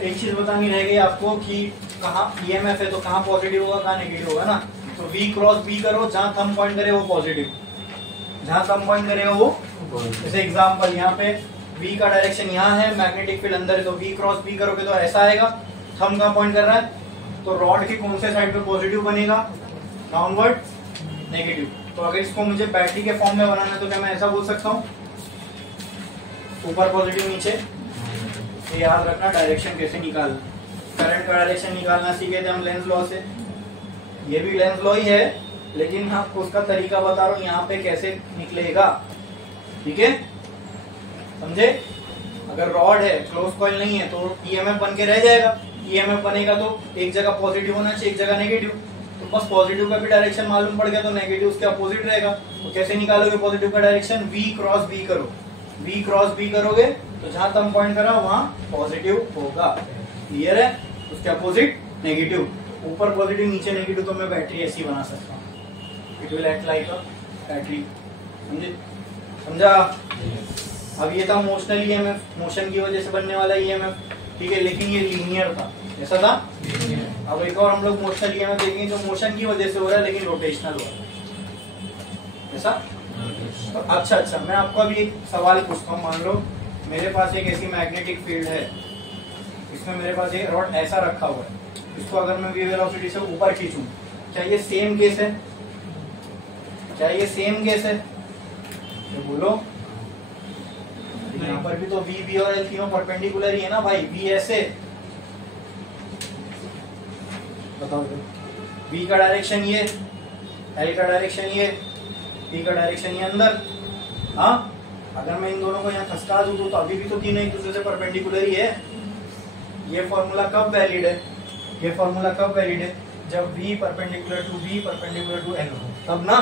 एक चीज बतानी रह गई आपको कि कहाँ ईएमएफ है तो कहाँ पॉजिटिव होगा कहाँ नेगेटिव होगा ना। तो V क्रॉस B करो, जहां थंब पॉइंट करे वो पॉजिटिव, जहां थंब पॉइंट करेगा वो। जैसे एग्जांपल यहाँ पे V का डायरेक्शन यहाँ है, मैग्नेटिक फील्ड अंदर है, तो V क्रॉस B करोगे तो ऐसा आएगा। थंब कहाँ पॉइंट कर रहा है तो रॉड के कौन से साइड पे पॉजिटिव बनेगा, डाउनवर्ड नेगेटिव। तो अगर इसको मुझे बैटरी के फॉर्म में बनाना है तो क्या मैं ऐसा बोल सकता हूँ, ऊपर पॉजिटिव नीचे। तो याद रखना डायरेक्शन कैसे निकालना, करंट का डायरेक्शन निकालना सीखे थे हम लेंस लॉ से। ये भी लेंस लॉ ही है लेकिन आपको उसका तरीका बता रहा हूँ यहाँ पे कैसे निकलेगा, ठीक है, समझे। अगर रॉड है क्लोज कॉइल नहीं है तो ईएमएफ बन के रह जाएगा। ईएमएफ बनेगा तो एक जगह पॉजिटिव होना चाहिए, एक जगह नेगेटिव। तो बस पॉजिटिव का भी डायरेक्शन मालूम पड़ गया तो नेगेटिव उसके अपोजिट रहेगा। तो कैसे निकालोगे पॉजिटिव का डायरेक्शन, V क्रॉस B करो। V क्रॉस B करोगे तो जहां थंब पॉइंट करा वहां पॉजिटिव होगा, क्लियर है। उसके अपोजिट नेगेटिव, ऊपर पॉजिटिव नीचे नेगेटिव। तो मैं बैटरी ऐसी बना सकता हूँ, it will act like a battery, समझे, समझा। अब ये था मोशनल ईएमएफ, मोशन की वजह से बनने वाला ईएमएफ, ठीक है, लेकिन ये लीनियर था, ऐसा था। अब एक और हम लोग मोशनल ईएमएफ देखेंगे जो मोशन की वजह से हो रहा है लेकिन रोटेशनल हो रहा है, ऐसा। तो अच्छा, मैं आपको अभी एक सवाल पूछता हूँ। मान लो मेरे पास एक ऐसी मैग्नेटिक फील्ड है, इसमें मेरे पास एक रॉड ऐसा रखा हुआ है, इसको अगर मैं v वेलोसिटी से ऊपर खींचूं, क्या ये सेम केस है, क्या ये सेम केस है, तो बोलो। यहाँ पर भी तो V और L तीनों परपेंडिकुलर ही है ना भाई। V ऐसे, बताओ, V का डायरेक्शन ये, L का डायरेक्शन ये, P का डायरेक्शन ये अंदर। हाँ, अगर मैं इन दोनों को यहाँ खसका दूं तो अभी भी तो तीनों एक दूसरे से परपेंडिकुलर ही है। ये फॉर्मूला कब वैलिड है, ये फॉर्मूला कब वैलिड है, जब V perpendicular to B perpendicular to L हो, तब ना।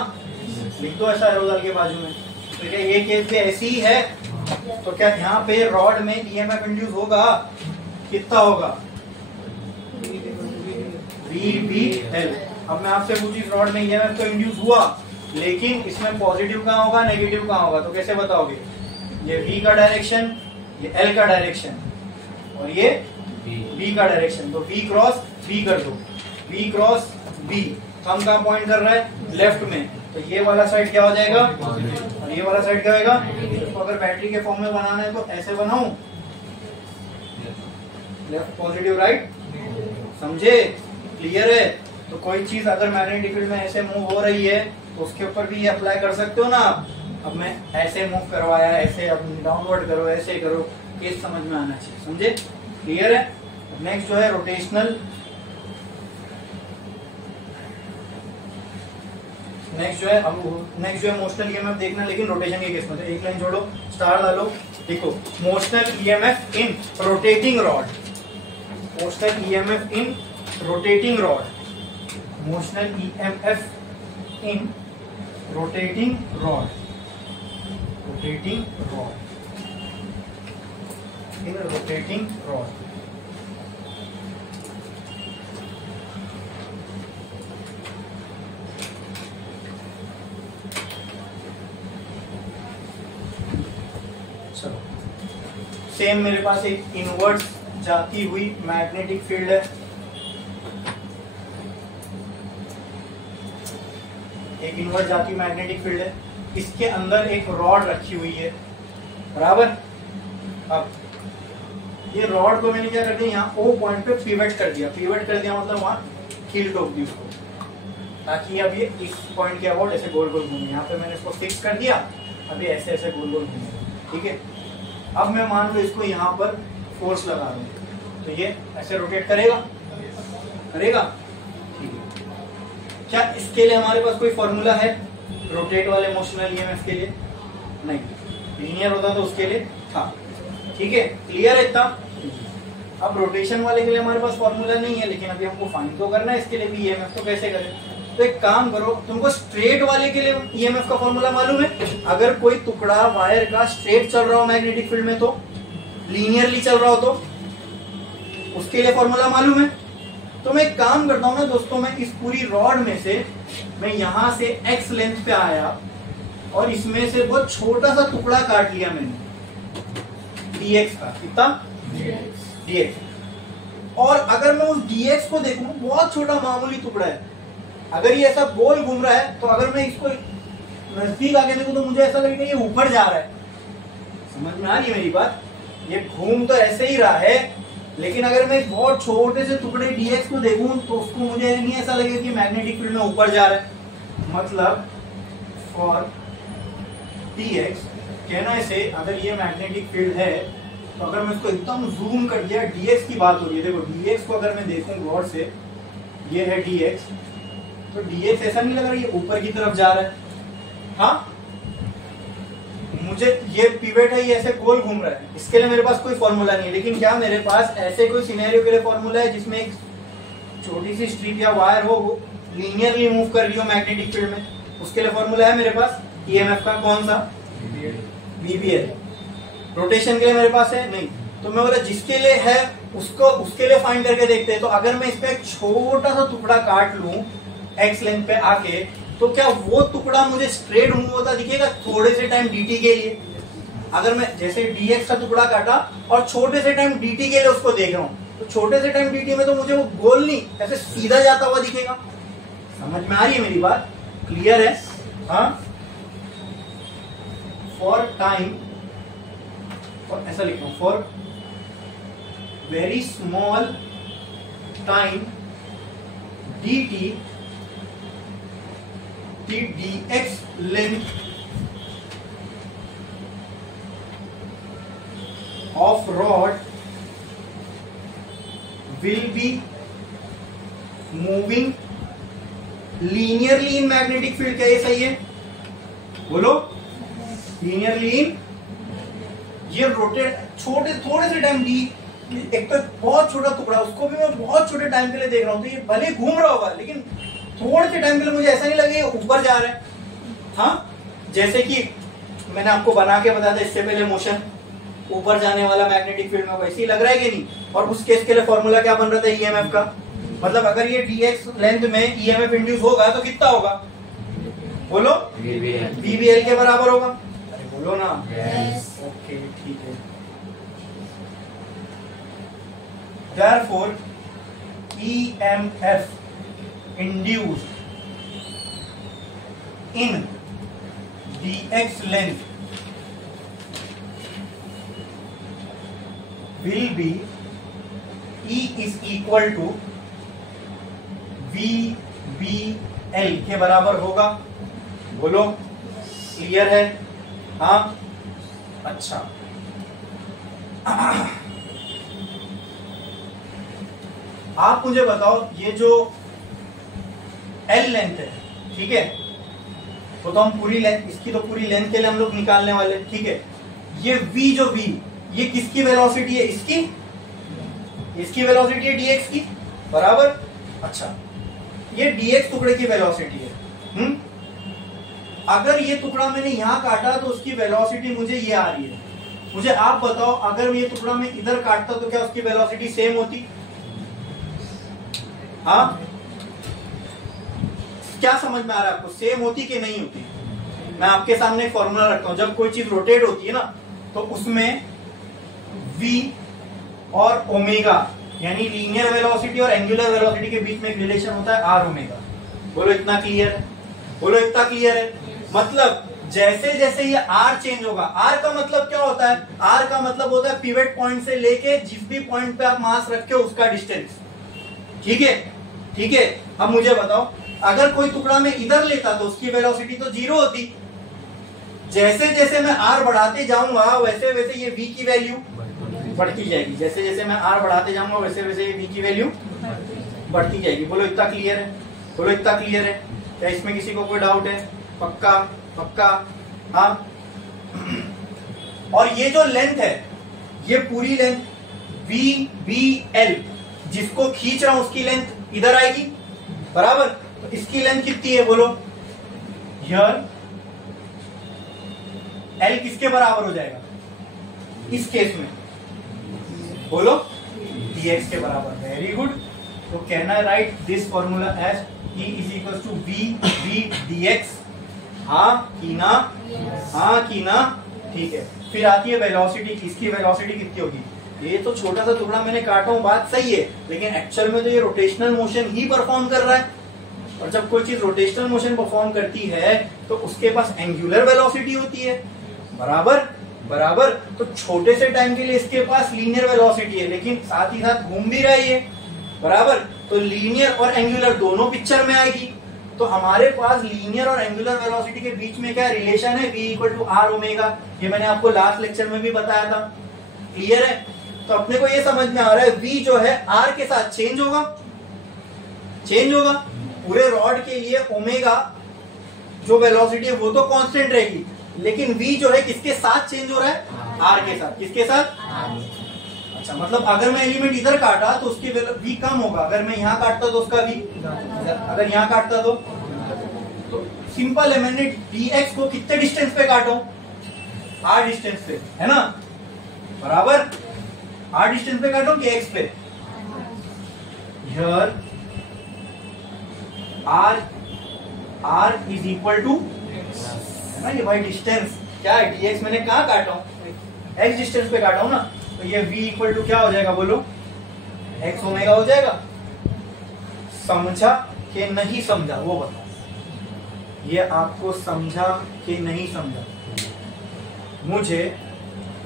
लिख दो ऐसा एरो डाल के बाजू में। तो क्या ये केस भी ऐसी ही है, तो क्या यहाँ पे रॉड में ईएमएफ इंड्यूस होगा, कितना होगा, VBL। अब मैं आपसे पूछी रॉड में ईएमएफ तो इंड्यूस हुआ लेकिन इसमें पॉजिटिव कहाँ होगा नेगेटिव कहाँ होगा, तो कैसे बताओगे। ये V का डायरेक्शन, ये L का डायरेक्शन और ये B का डायरेक्शन, तो V क्रॉस B कर दो। V क्रॉस B, हम कहाँ पॉइंट कर रहा है, लेफ्ट में, तो ये वाला साइड क्या हो जाएगा और ये वाला साइड क्या होगा। इसको अगर बैटरी के फॉर्म में बनाना है तो ऐसे बनाऊं, लेफ्ट पॉजिटिव राइट, समझे, क्लियर है। तो कोई चीज अगर मैग्नेटिक फील्ड में ऐसे मूव हो रही है तो उसके ऊपर भी ये अप्लाई कर सकते हो ना आप। अब मैं ऐसे मूव करवाया, ऐसे अब डाउनवर्ड करो, ऐसे करो, केस समझ में आना चाहिए, समझे, क्लियर है। नेक्स्ट जो है रोटेशनल, नेक्स्ट जो है मोशनल ईएमएफ देखना, लेकिन रोटेशन के केस में। तो एक लाइन जोड़ो, स्टार डालो, देखो motional EMF in rotating rod, motional EMF in rotating rod, motional EMF in rotating rod, rotating rod, in rotating rod. Same मेरे पास एक इनवर्ट जाती हुई मैग्नेटिक फील्ड है, एक इनवर्ट जाती हुई मैग्नेटिक फील्ड है, इसके अंदर एक रॉड रखी हुई है, बराबर। अब ये रॉड को मैंने क्या कर दिया, यहाँ O पॉइंट पे पिवट कर दिया, पिवट कर दिया मतलब वहां कील ठोक दी उसको, ताकि अब ये इस पॉइंट के अबाउट ऐसे गोल गोल घूमे। यहाँ पे मैंने इसको फिक्स कर दिया, अभी ऐसे ऐसे गोल गोल घूमे, ठीक है। अब मैं मान लो इसको यहाँ पर फोर्स लगा दूं तो ये ऐसे रोटेट करेगा, करेगा, ठीक है। क्या इसके लिए हमारे पास कोई फॉर्मूला है रोटेट वाले मोशनल ईएमएफ के लिए? नहीं, लीनियर होता तो उसके लिए था, ठीक है, क्लियर है इतना। अब रोटेशन वाले के लिए हमारे पास फॉर्मूला नहीं है, लेकिन अभी हमको फाइंड तो करना है इसके लिए भी ईएमएफ, तो कैसे करें। तो एक काम करो, तुमको स्ट्रेट वाले के लिए ईएमएफ का फॉर्मूला मालूम है। अगर कोई टुकड़ा वायर का स्ट्रेट चल रहा हो मैग्नेटिक फील्ड में, तो लीनियरली चल रहा हो तो उसके लिए फॉर्मूला मालूम है। तो मैं एक काम करता हूं ना दोस्तों, मैं इस पूरी रॉड में से मैं यहां से एक्स लेंथ पे आया और इसमें से बहुत छोटा सा टुकड़ा काट लिया मैंने dx का, कितना dx। और अगर मैं उस dx को देखूं, बहुत छोटा मामूली टुकड़ा है, अगर ये ऐसा गोल घूम रहा है तो अगर मैं इसको नजदीक आके देखूं तो मुझे ऐसा लगेगा ये ऊपर जा रहा है। समझ में आ रही है मेरी बात? ये घूम तो ऐसे ही रहा है, लेकिन अगर मैं बहुत छोटे से टुकड़े dx को देखूं तो उसको मुझे नहीं ऐसा लगेगा कि मैग्नेटिक फील्ड में ऊपर जा रहा है। मतलब फॉर dx कहना ऐसे, अगर ये मैग्नेटिक फील्ड है तो अगर मैं इसको एकदम जूम कर दिया, dx की बात हो रही है, देखो dx को अगर मैं देखूं गौर से, ये है dx, तो dx ऐसा नहीं लग रहा ये ऊपर की तरफ जा रहा है। हाँ, मुझे ये पिवट है, ये ऐसे गोल घूम रहा है, इसके लिए मेरे पास कोई फॉर्मूला नहीं है। लेकिन क्या मेरे पास ऐसे कोई सिनेरियो के लिए फॉर्मूला है जिसमें एक छोटी सी स्ट्रिप या वायर हो, वो लीनियरली मूव कर रही हो मैग्नेटिक फील्ड में? उसके लिए फॉर्मूला है मेरे पास ईएमएफ का, कौन सा? वीबीएल। रोटेशन के लिए मेरे पास है नहीं, तो मैं बोला जिसके लिए है उसको, उसके लिए फाइंड करके देखते हैं। तो अगर मैं इसका एक छोटा सा टुकड़ा काट लूं एक्स लेंथ पे आके, तो क्या वो टुकड़ा मुझे स्ट्रेट मूव होता दिखेगा थोड़े से टाइम dt के लिए? अगर मैं जैसे dx का टुकड़ा काटा और छोटे से टाइम dt के लिए उसको देख रहा हूं, तो छोटे से टाइम dt में तो मुझे वो गोल नहीं, ऐसे सीधा जाता हुआ दिखेगा। समझ में आ रही है मेरी बात? क्लियर है? हाँ, फॉर टाइम, और ऐसा लिखता हूं, for very small time dt, the dx length of rod will be moving linearly in magnetic field। क्या ये सही है? बोलो, linearly in, ये रोटेट छोटे थोड़े से टाइम डी, एक तो बहुत छोटा टुकड़ा, उसको भी मैं बहुत छोटे टाइम के लिए देख रहा हूं, तो ये भले घूम रहा होगा लेकिन थोड़े से टाइम के लिए मुझे ऐसा नहीं लगेगा ऊपर जा रहा है। हाँ, जैसे कि मैंने आपको बना के बताया था इससे पहले मोशन ऊपर जाने वाला मैग्नेटिक फील्ड में, वैसे ही लग रहा है कि नहीं? और उस केस के लिए फॉर्मूला क्या बन रहा था ईएमएफ का? मतलब अगर ये dx लेंथ में ईएमएफ इंड्यूस होगा तो कितना होगा? बोलो, वीबीएल के बराबर होगा। अरे बोलो ना। ओके, ठीक है। Therefore, EMF induced in dx length will be E is equal to VBL के बराबर होगा। बोलो, क्लियर है? हाँ, अच्छा। आप मुझे बताओ, ये जो L लेंथ है, ठीक है, वो तो हम पूरी लेंथ, इसकी तो पूरी लेंथ के लिए हम लोग निकालने वाले, ठीक है। ये V जो V, ये किसकी वेलोसिटी है? इसकी वेलोसिटी है dx की, बराबर। अच्छा, ये dx टुकड़े की वेलोसिटी है। अगर ये टुकड़ा मैंने यहां काटा तो उसकी वेलोसिटी मुझे ये आ रही है। मुझे आप बताओ, अगर ये टुकड़ा मैं इधर काटता तो क्या उसकी वेलोसिटी सेम होती? हाँ, क्या समझ में आ रहा है आपको? सेम होती कि नहीं होती? मैं आपके सामने एक फॉर्मूला रखता हूं, जब कोई चीज रोटेट होती है ना, तो उसमें v और ओमेगा यानी लीनियर वेलोसिटी और एंगुलर वेलोसिटी के बीच में एक रिलेशन होता है r ओमेगा। बोलो, इतना क्लियर है? बोलो, इतना क्लियर है? मतलब जैसे जैसे ये r चेंज होगा, r का मतलब क्या होता है? r का मतलब होता है पिवट पॉइंट से लेके जिस भी पॉइंट पे आप मास रखे हो उसका डिस्टेंस। ठीक है, ठीक है। अब मुझे बताओ, अगर कोई टुकड़ा मैं इधर लेता तो उसकी वेलोसिटी तो 0 होती। जैसे जैसे मैं r बढ़ाते जाऊंगा वैसे वैसे ये v की वैल्यू बढ़ती जाएगी। जैसे जैसे मैं r बढ़ाते जाऊंगा वैसे वैसे ये v की वैल्यू बढ़ती जाएगी। बोलो, इतना क्लियर है? बोलो, इतना क्लियर है? क्या इसमें किसी को कोई डाउट है? पक्का? पक्का? हाँ। और ये जो लेंथ है, ये पूरी लेंथ VBL, जिसको खींच रहा हूं उसकी लेंथ इधर आएगी, बराबर। तो इसकी लेंथ कितनी है? बोलो, हियर L किसके बराबर हो जाएगा इस केस में? बोलो, dx के बराबर। Very good. तो कहना write this formula as E is equals to VB dx। हाँ की ना? हाँ की ना? ठीक है। फिर आती है वेलोसिटी की। इसकी वेलोसिटी कितनी होगी? ये तो छोटा सा टुकड़ा मैंने काटा हूं, बात सही है, लेकिन एक्चुअल में तो ये रोटेशनल मोशन ही परफॉर्म कर रहा है। और जब कोई चीज रोटेशनल मोशन परफॉर्म करती है तो उसके पास एंगुलर वेलोसिटी होती है, बराबर बराबर। तो छोटे से टाइम के लिए इसके पास लीनियर वेलोसिटी है, लेकिन साथ ही साथ घूम भी रही है, बराबर। तो लीनियर और एंगुलर दोनों पिक्चर में आएगी। तो हमारे पास लीनियर और एंगुलर वेलोसिटी के बीच में क्या रिलेशन है, v equal to r omega. ये मैंने आपको लास्ट लेक्चर में भी बताया था, क्लियर है। तो अपने को ये समझ में आ रहा है v जो है r के साथ चेंज होगा, चेंज होगा। पूरे रॉड के लिए ओमेगा जो वेलोसिटी है वो तो कांस्टेंट रहेगी, लेकिन v जो है किसके साथ चेंज हो रहा है, r के साथ। किसके साथ? अच्छा, मतलब अगर मैं एलिमेंट इधर काटा तो उसकी v कम होगा, अगर मैं यहाँ काटता तो उसका v, अगर यहाँ काटता तो सिंपल है। मैंने dx को कितने डिस्टेंस पे काटा हूं, r डिस्टेंस पे, है ना, बराबर। r डिस्टेंस पे काटा हूं कि x पे। Here r is equal to, है ना, ये भाई डिस्टेंस क्या है, dx मैंने कहाँ काटा हूं, x डिस्टेंस पे काटा हूं ना। तो ये v इक्वल टू क्या हो जाएगा, बोलो, x ओमेगा हो जाएगा। समझा कि नहीं समझा वो बताओ, ये आपको समझा कि नहीं समझा। मुझे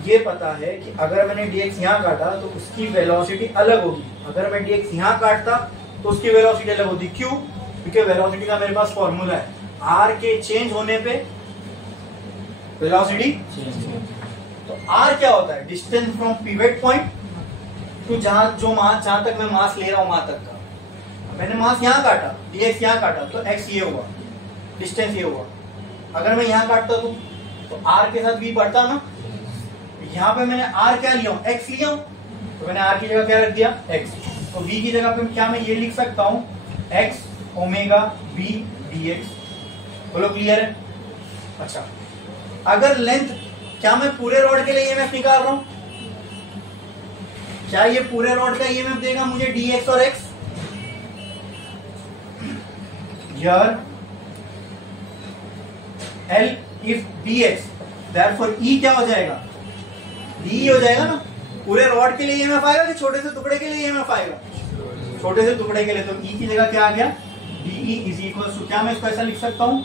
ये पता है कि अगर मैंने dx यहाँ काटा तो उसकी वेलोसिटी अलग होगी, अगर मैं dx यहाँ काटता तो उसकी वेलोसिटी अलग होती। क्यों? क्योंकि वेलोसिटी का मेरे पास फॉर्मूला है, r के चेंज होने पे वेलोसिटी। तो r क्या होता है, distance from pivot point two जहां तक मैं मास ले रहा हूं वहां तक का। मैंने मास यहाँ काटा, dx यहाँ काटा, तो x ये हुआ, डिस्टेंस ये हुआ। अगर मैं यहाँ काटता तो r के साथ v बढ़ता ना। यहाँ पे मैंने r क्या लिया हूं, x लिया हूं, तो मैंने r की जगह क्या रख दिया, x। तो v की जगह पे क्या मैं ये लिख सकता हूं, x ओमेगा v dx। बोलो क्लियर है। अच्छा, अगर लेंथ, क्या मैं पूरे रॉड के लिए ईएमएफ निकाल रहा हूं, क्या ये पूरे रॉड का ईएमएफ देगा मुझे dx और x? Here L if dx, therefore E क्या हो जाएगा, d हो जाएगा ना। पूरे रॉड के लिए ईएमएफ आएगा कि छोटे से टुकड़े के लिए ईएमएफ आएगा, छोटे से टुकड़े के लिए। तो E की जगह क्या आ गया, dE इज इक्वल टू, क्या मैं इसको ऐसा लिख सकता हूं,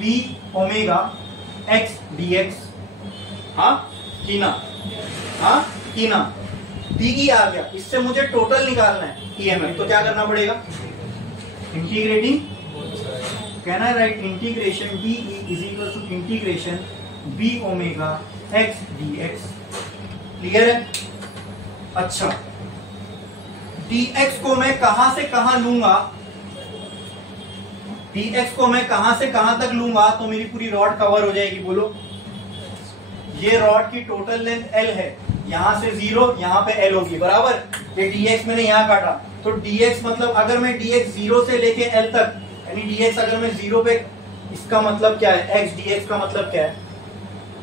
b ओमेगा x dx। हाँ कि ना, हाँ कि ना, dE आ गया। इससे मुझे टोटल निकालना है ईएमएफ, तो क्या करना पड़ेगा, इंटीग्रेटिंग, कहना है right, integration dE is equal to integration b omega x dx। Clear है। अच्छा, dx को मैं कहां से कहां लूंगा, dx को मैं कहां से कहां तक लूंगा तो मेरी पूरी रॉड कवर हो जाएगी। बोलो, ये रॉड की टोटल लेंथ L है, यहां से 0, यहां पे L होगी, बराबर। ये dx मैंने यहां काटा, तो dx मतलब अगर मैं dx 0 से लेके L तक, यानी dx अगर मैं 0 पे, इसका मतलब क्या है, x dx का मतलब क्या है,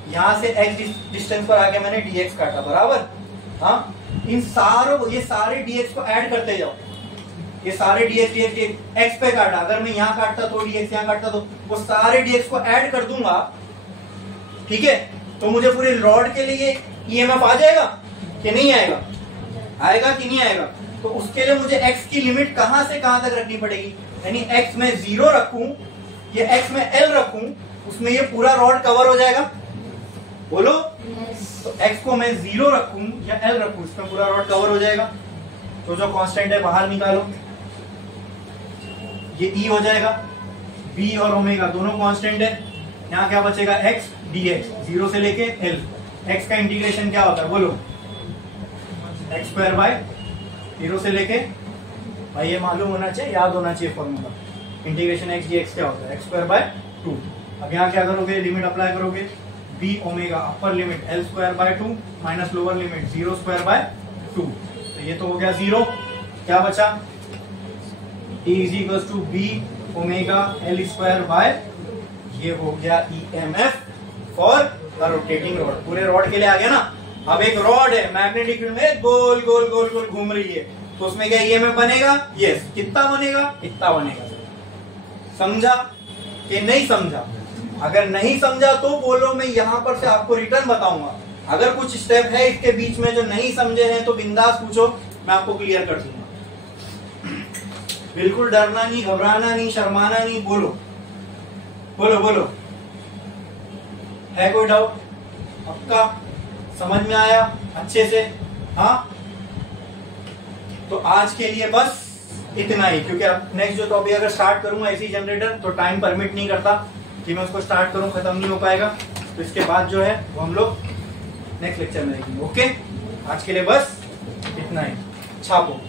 यहां से x डिस्टेंस पर आके मैंने dx काटा, बराबर। हाँ, इन सारों, ये सारे dx को ऐड करते जाओ, ये सारे dx x पे काटा, अगर मैं यहाँ काटता तो dx यहाँ काटता तो वो सारे dx को ऐड कर दूंगा, ठीक है। तो मुझे पूरे रॉड के लिए ईएमएफ आ जाएगा कि नहीं आएगा, आएगा कि नहीं आएगा। तो उसके लिए मुझे x की लिमिट कहां से कहां तक रखनी पड़ेगी, यानी x में 0 रखूं, ये x में L रखूं, उसमें ये पूरा रॉड कवर हो जाएगा। बोलो, तो x को मैं 0 रखूं या L रखूं, इसमें पूरा रॉड कवर हो जाएगा। तो जो कांस्टेंट है बाहर निकालो, ये E हो जाएगा, b और ओमेगा दोनों कांस्टेंट है। यहाँ क्या बचेगा, x dx, 0 से लेके L। x का इंटीग्रेशन क्या होता है, बोलो, x स्क्वायर बाय 0 से लेके, भाई ये मालूम होना चाहिए, याद होना चाहिए फॉर्मूला, इंटीग्रेशन x dx क्या होता है, x स्क्वायर बाय 2। अब यहाँ क्या करोगे, लिमिट अप्लाई करोगे, b omega upper limit L square bye 2 minus lower limit 0 square by 2। तो ये तो हो गया 0, क्या बचा, E is equal to b omega L square by, ये हो गया EMF for the rotating rod. पूरे रॉड के लिए आ गया ना। अब एक रॉड है, मैग्नेटिक फील्ड में गोल गोल गोल गोल घूम रही है, तो उसमें क्या ईएमएफ बनेगा, यस। कितना बनेगा, इतना बनेगा। समझा कि नहीं समझा? अगर नहीं समझा तो बोलो, मैं यहां पर से आपको रिटर्न बताऊंगा अगर कुछ स्टेप है इसके बीच में जो नहीं समझे हैं तो बिंदास पूछो, मैं आपको क्लियर कर दूंगा। बिल्कुल डरना नहीं, घबराना नहीं, शर्माना नहीं, बोलो बोलो बोलो। है कोई डाउट आपका? समझ में आया अच्छे से? हाँ, तो आज के लिए बस इतना ही, क्योंकि अब नेक्स्ट जो टॉपिक अगर स्टार्ट करूंगा एसी जनरेटर तो टाइम परमिट नहीं करता कि मैं उसको स्टार्ट करूं, खत्म नहीं हो पाएगा। तो इसके बाद जो है वो हम लोग नेक्स्ट लेक्चर में देखेंगे। ओके, आज के लिए बस इतना ही। छापो।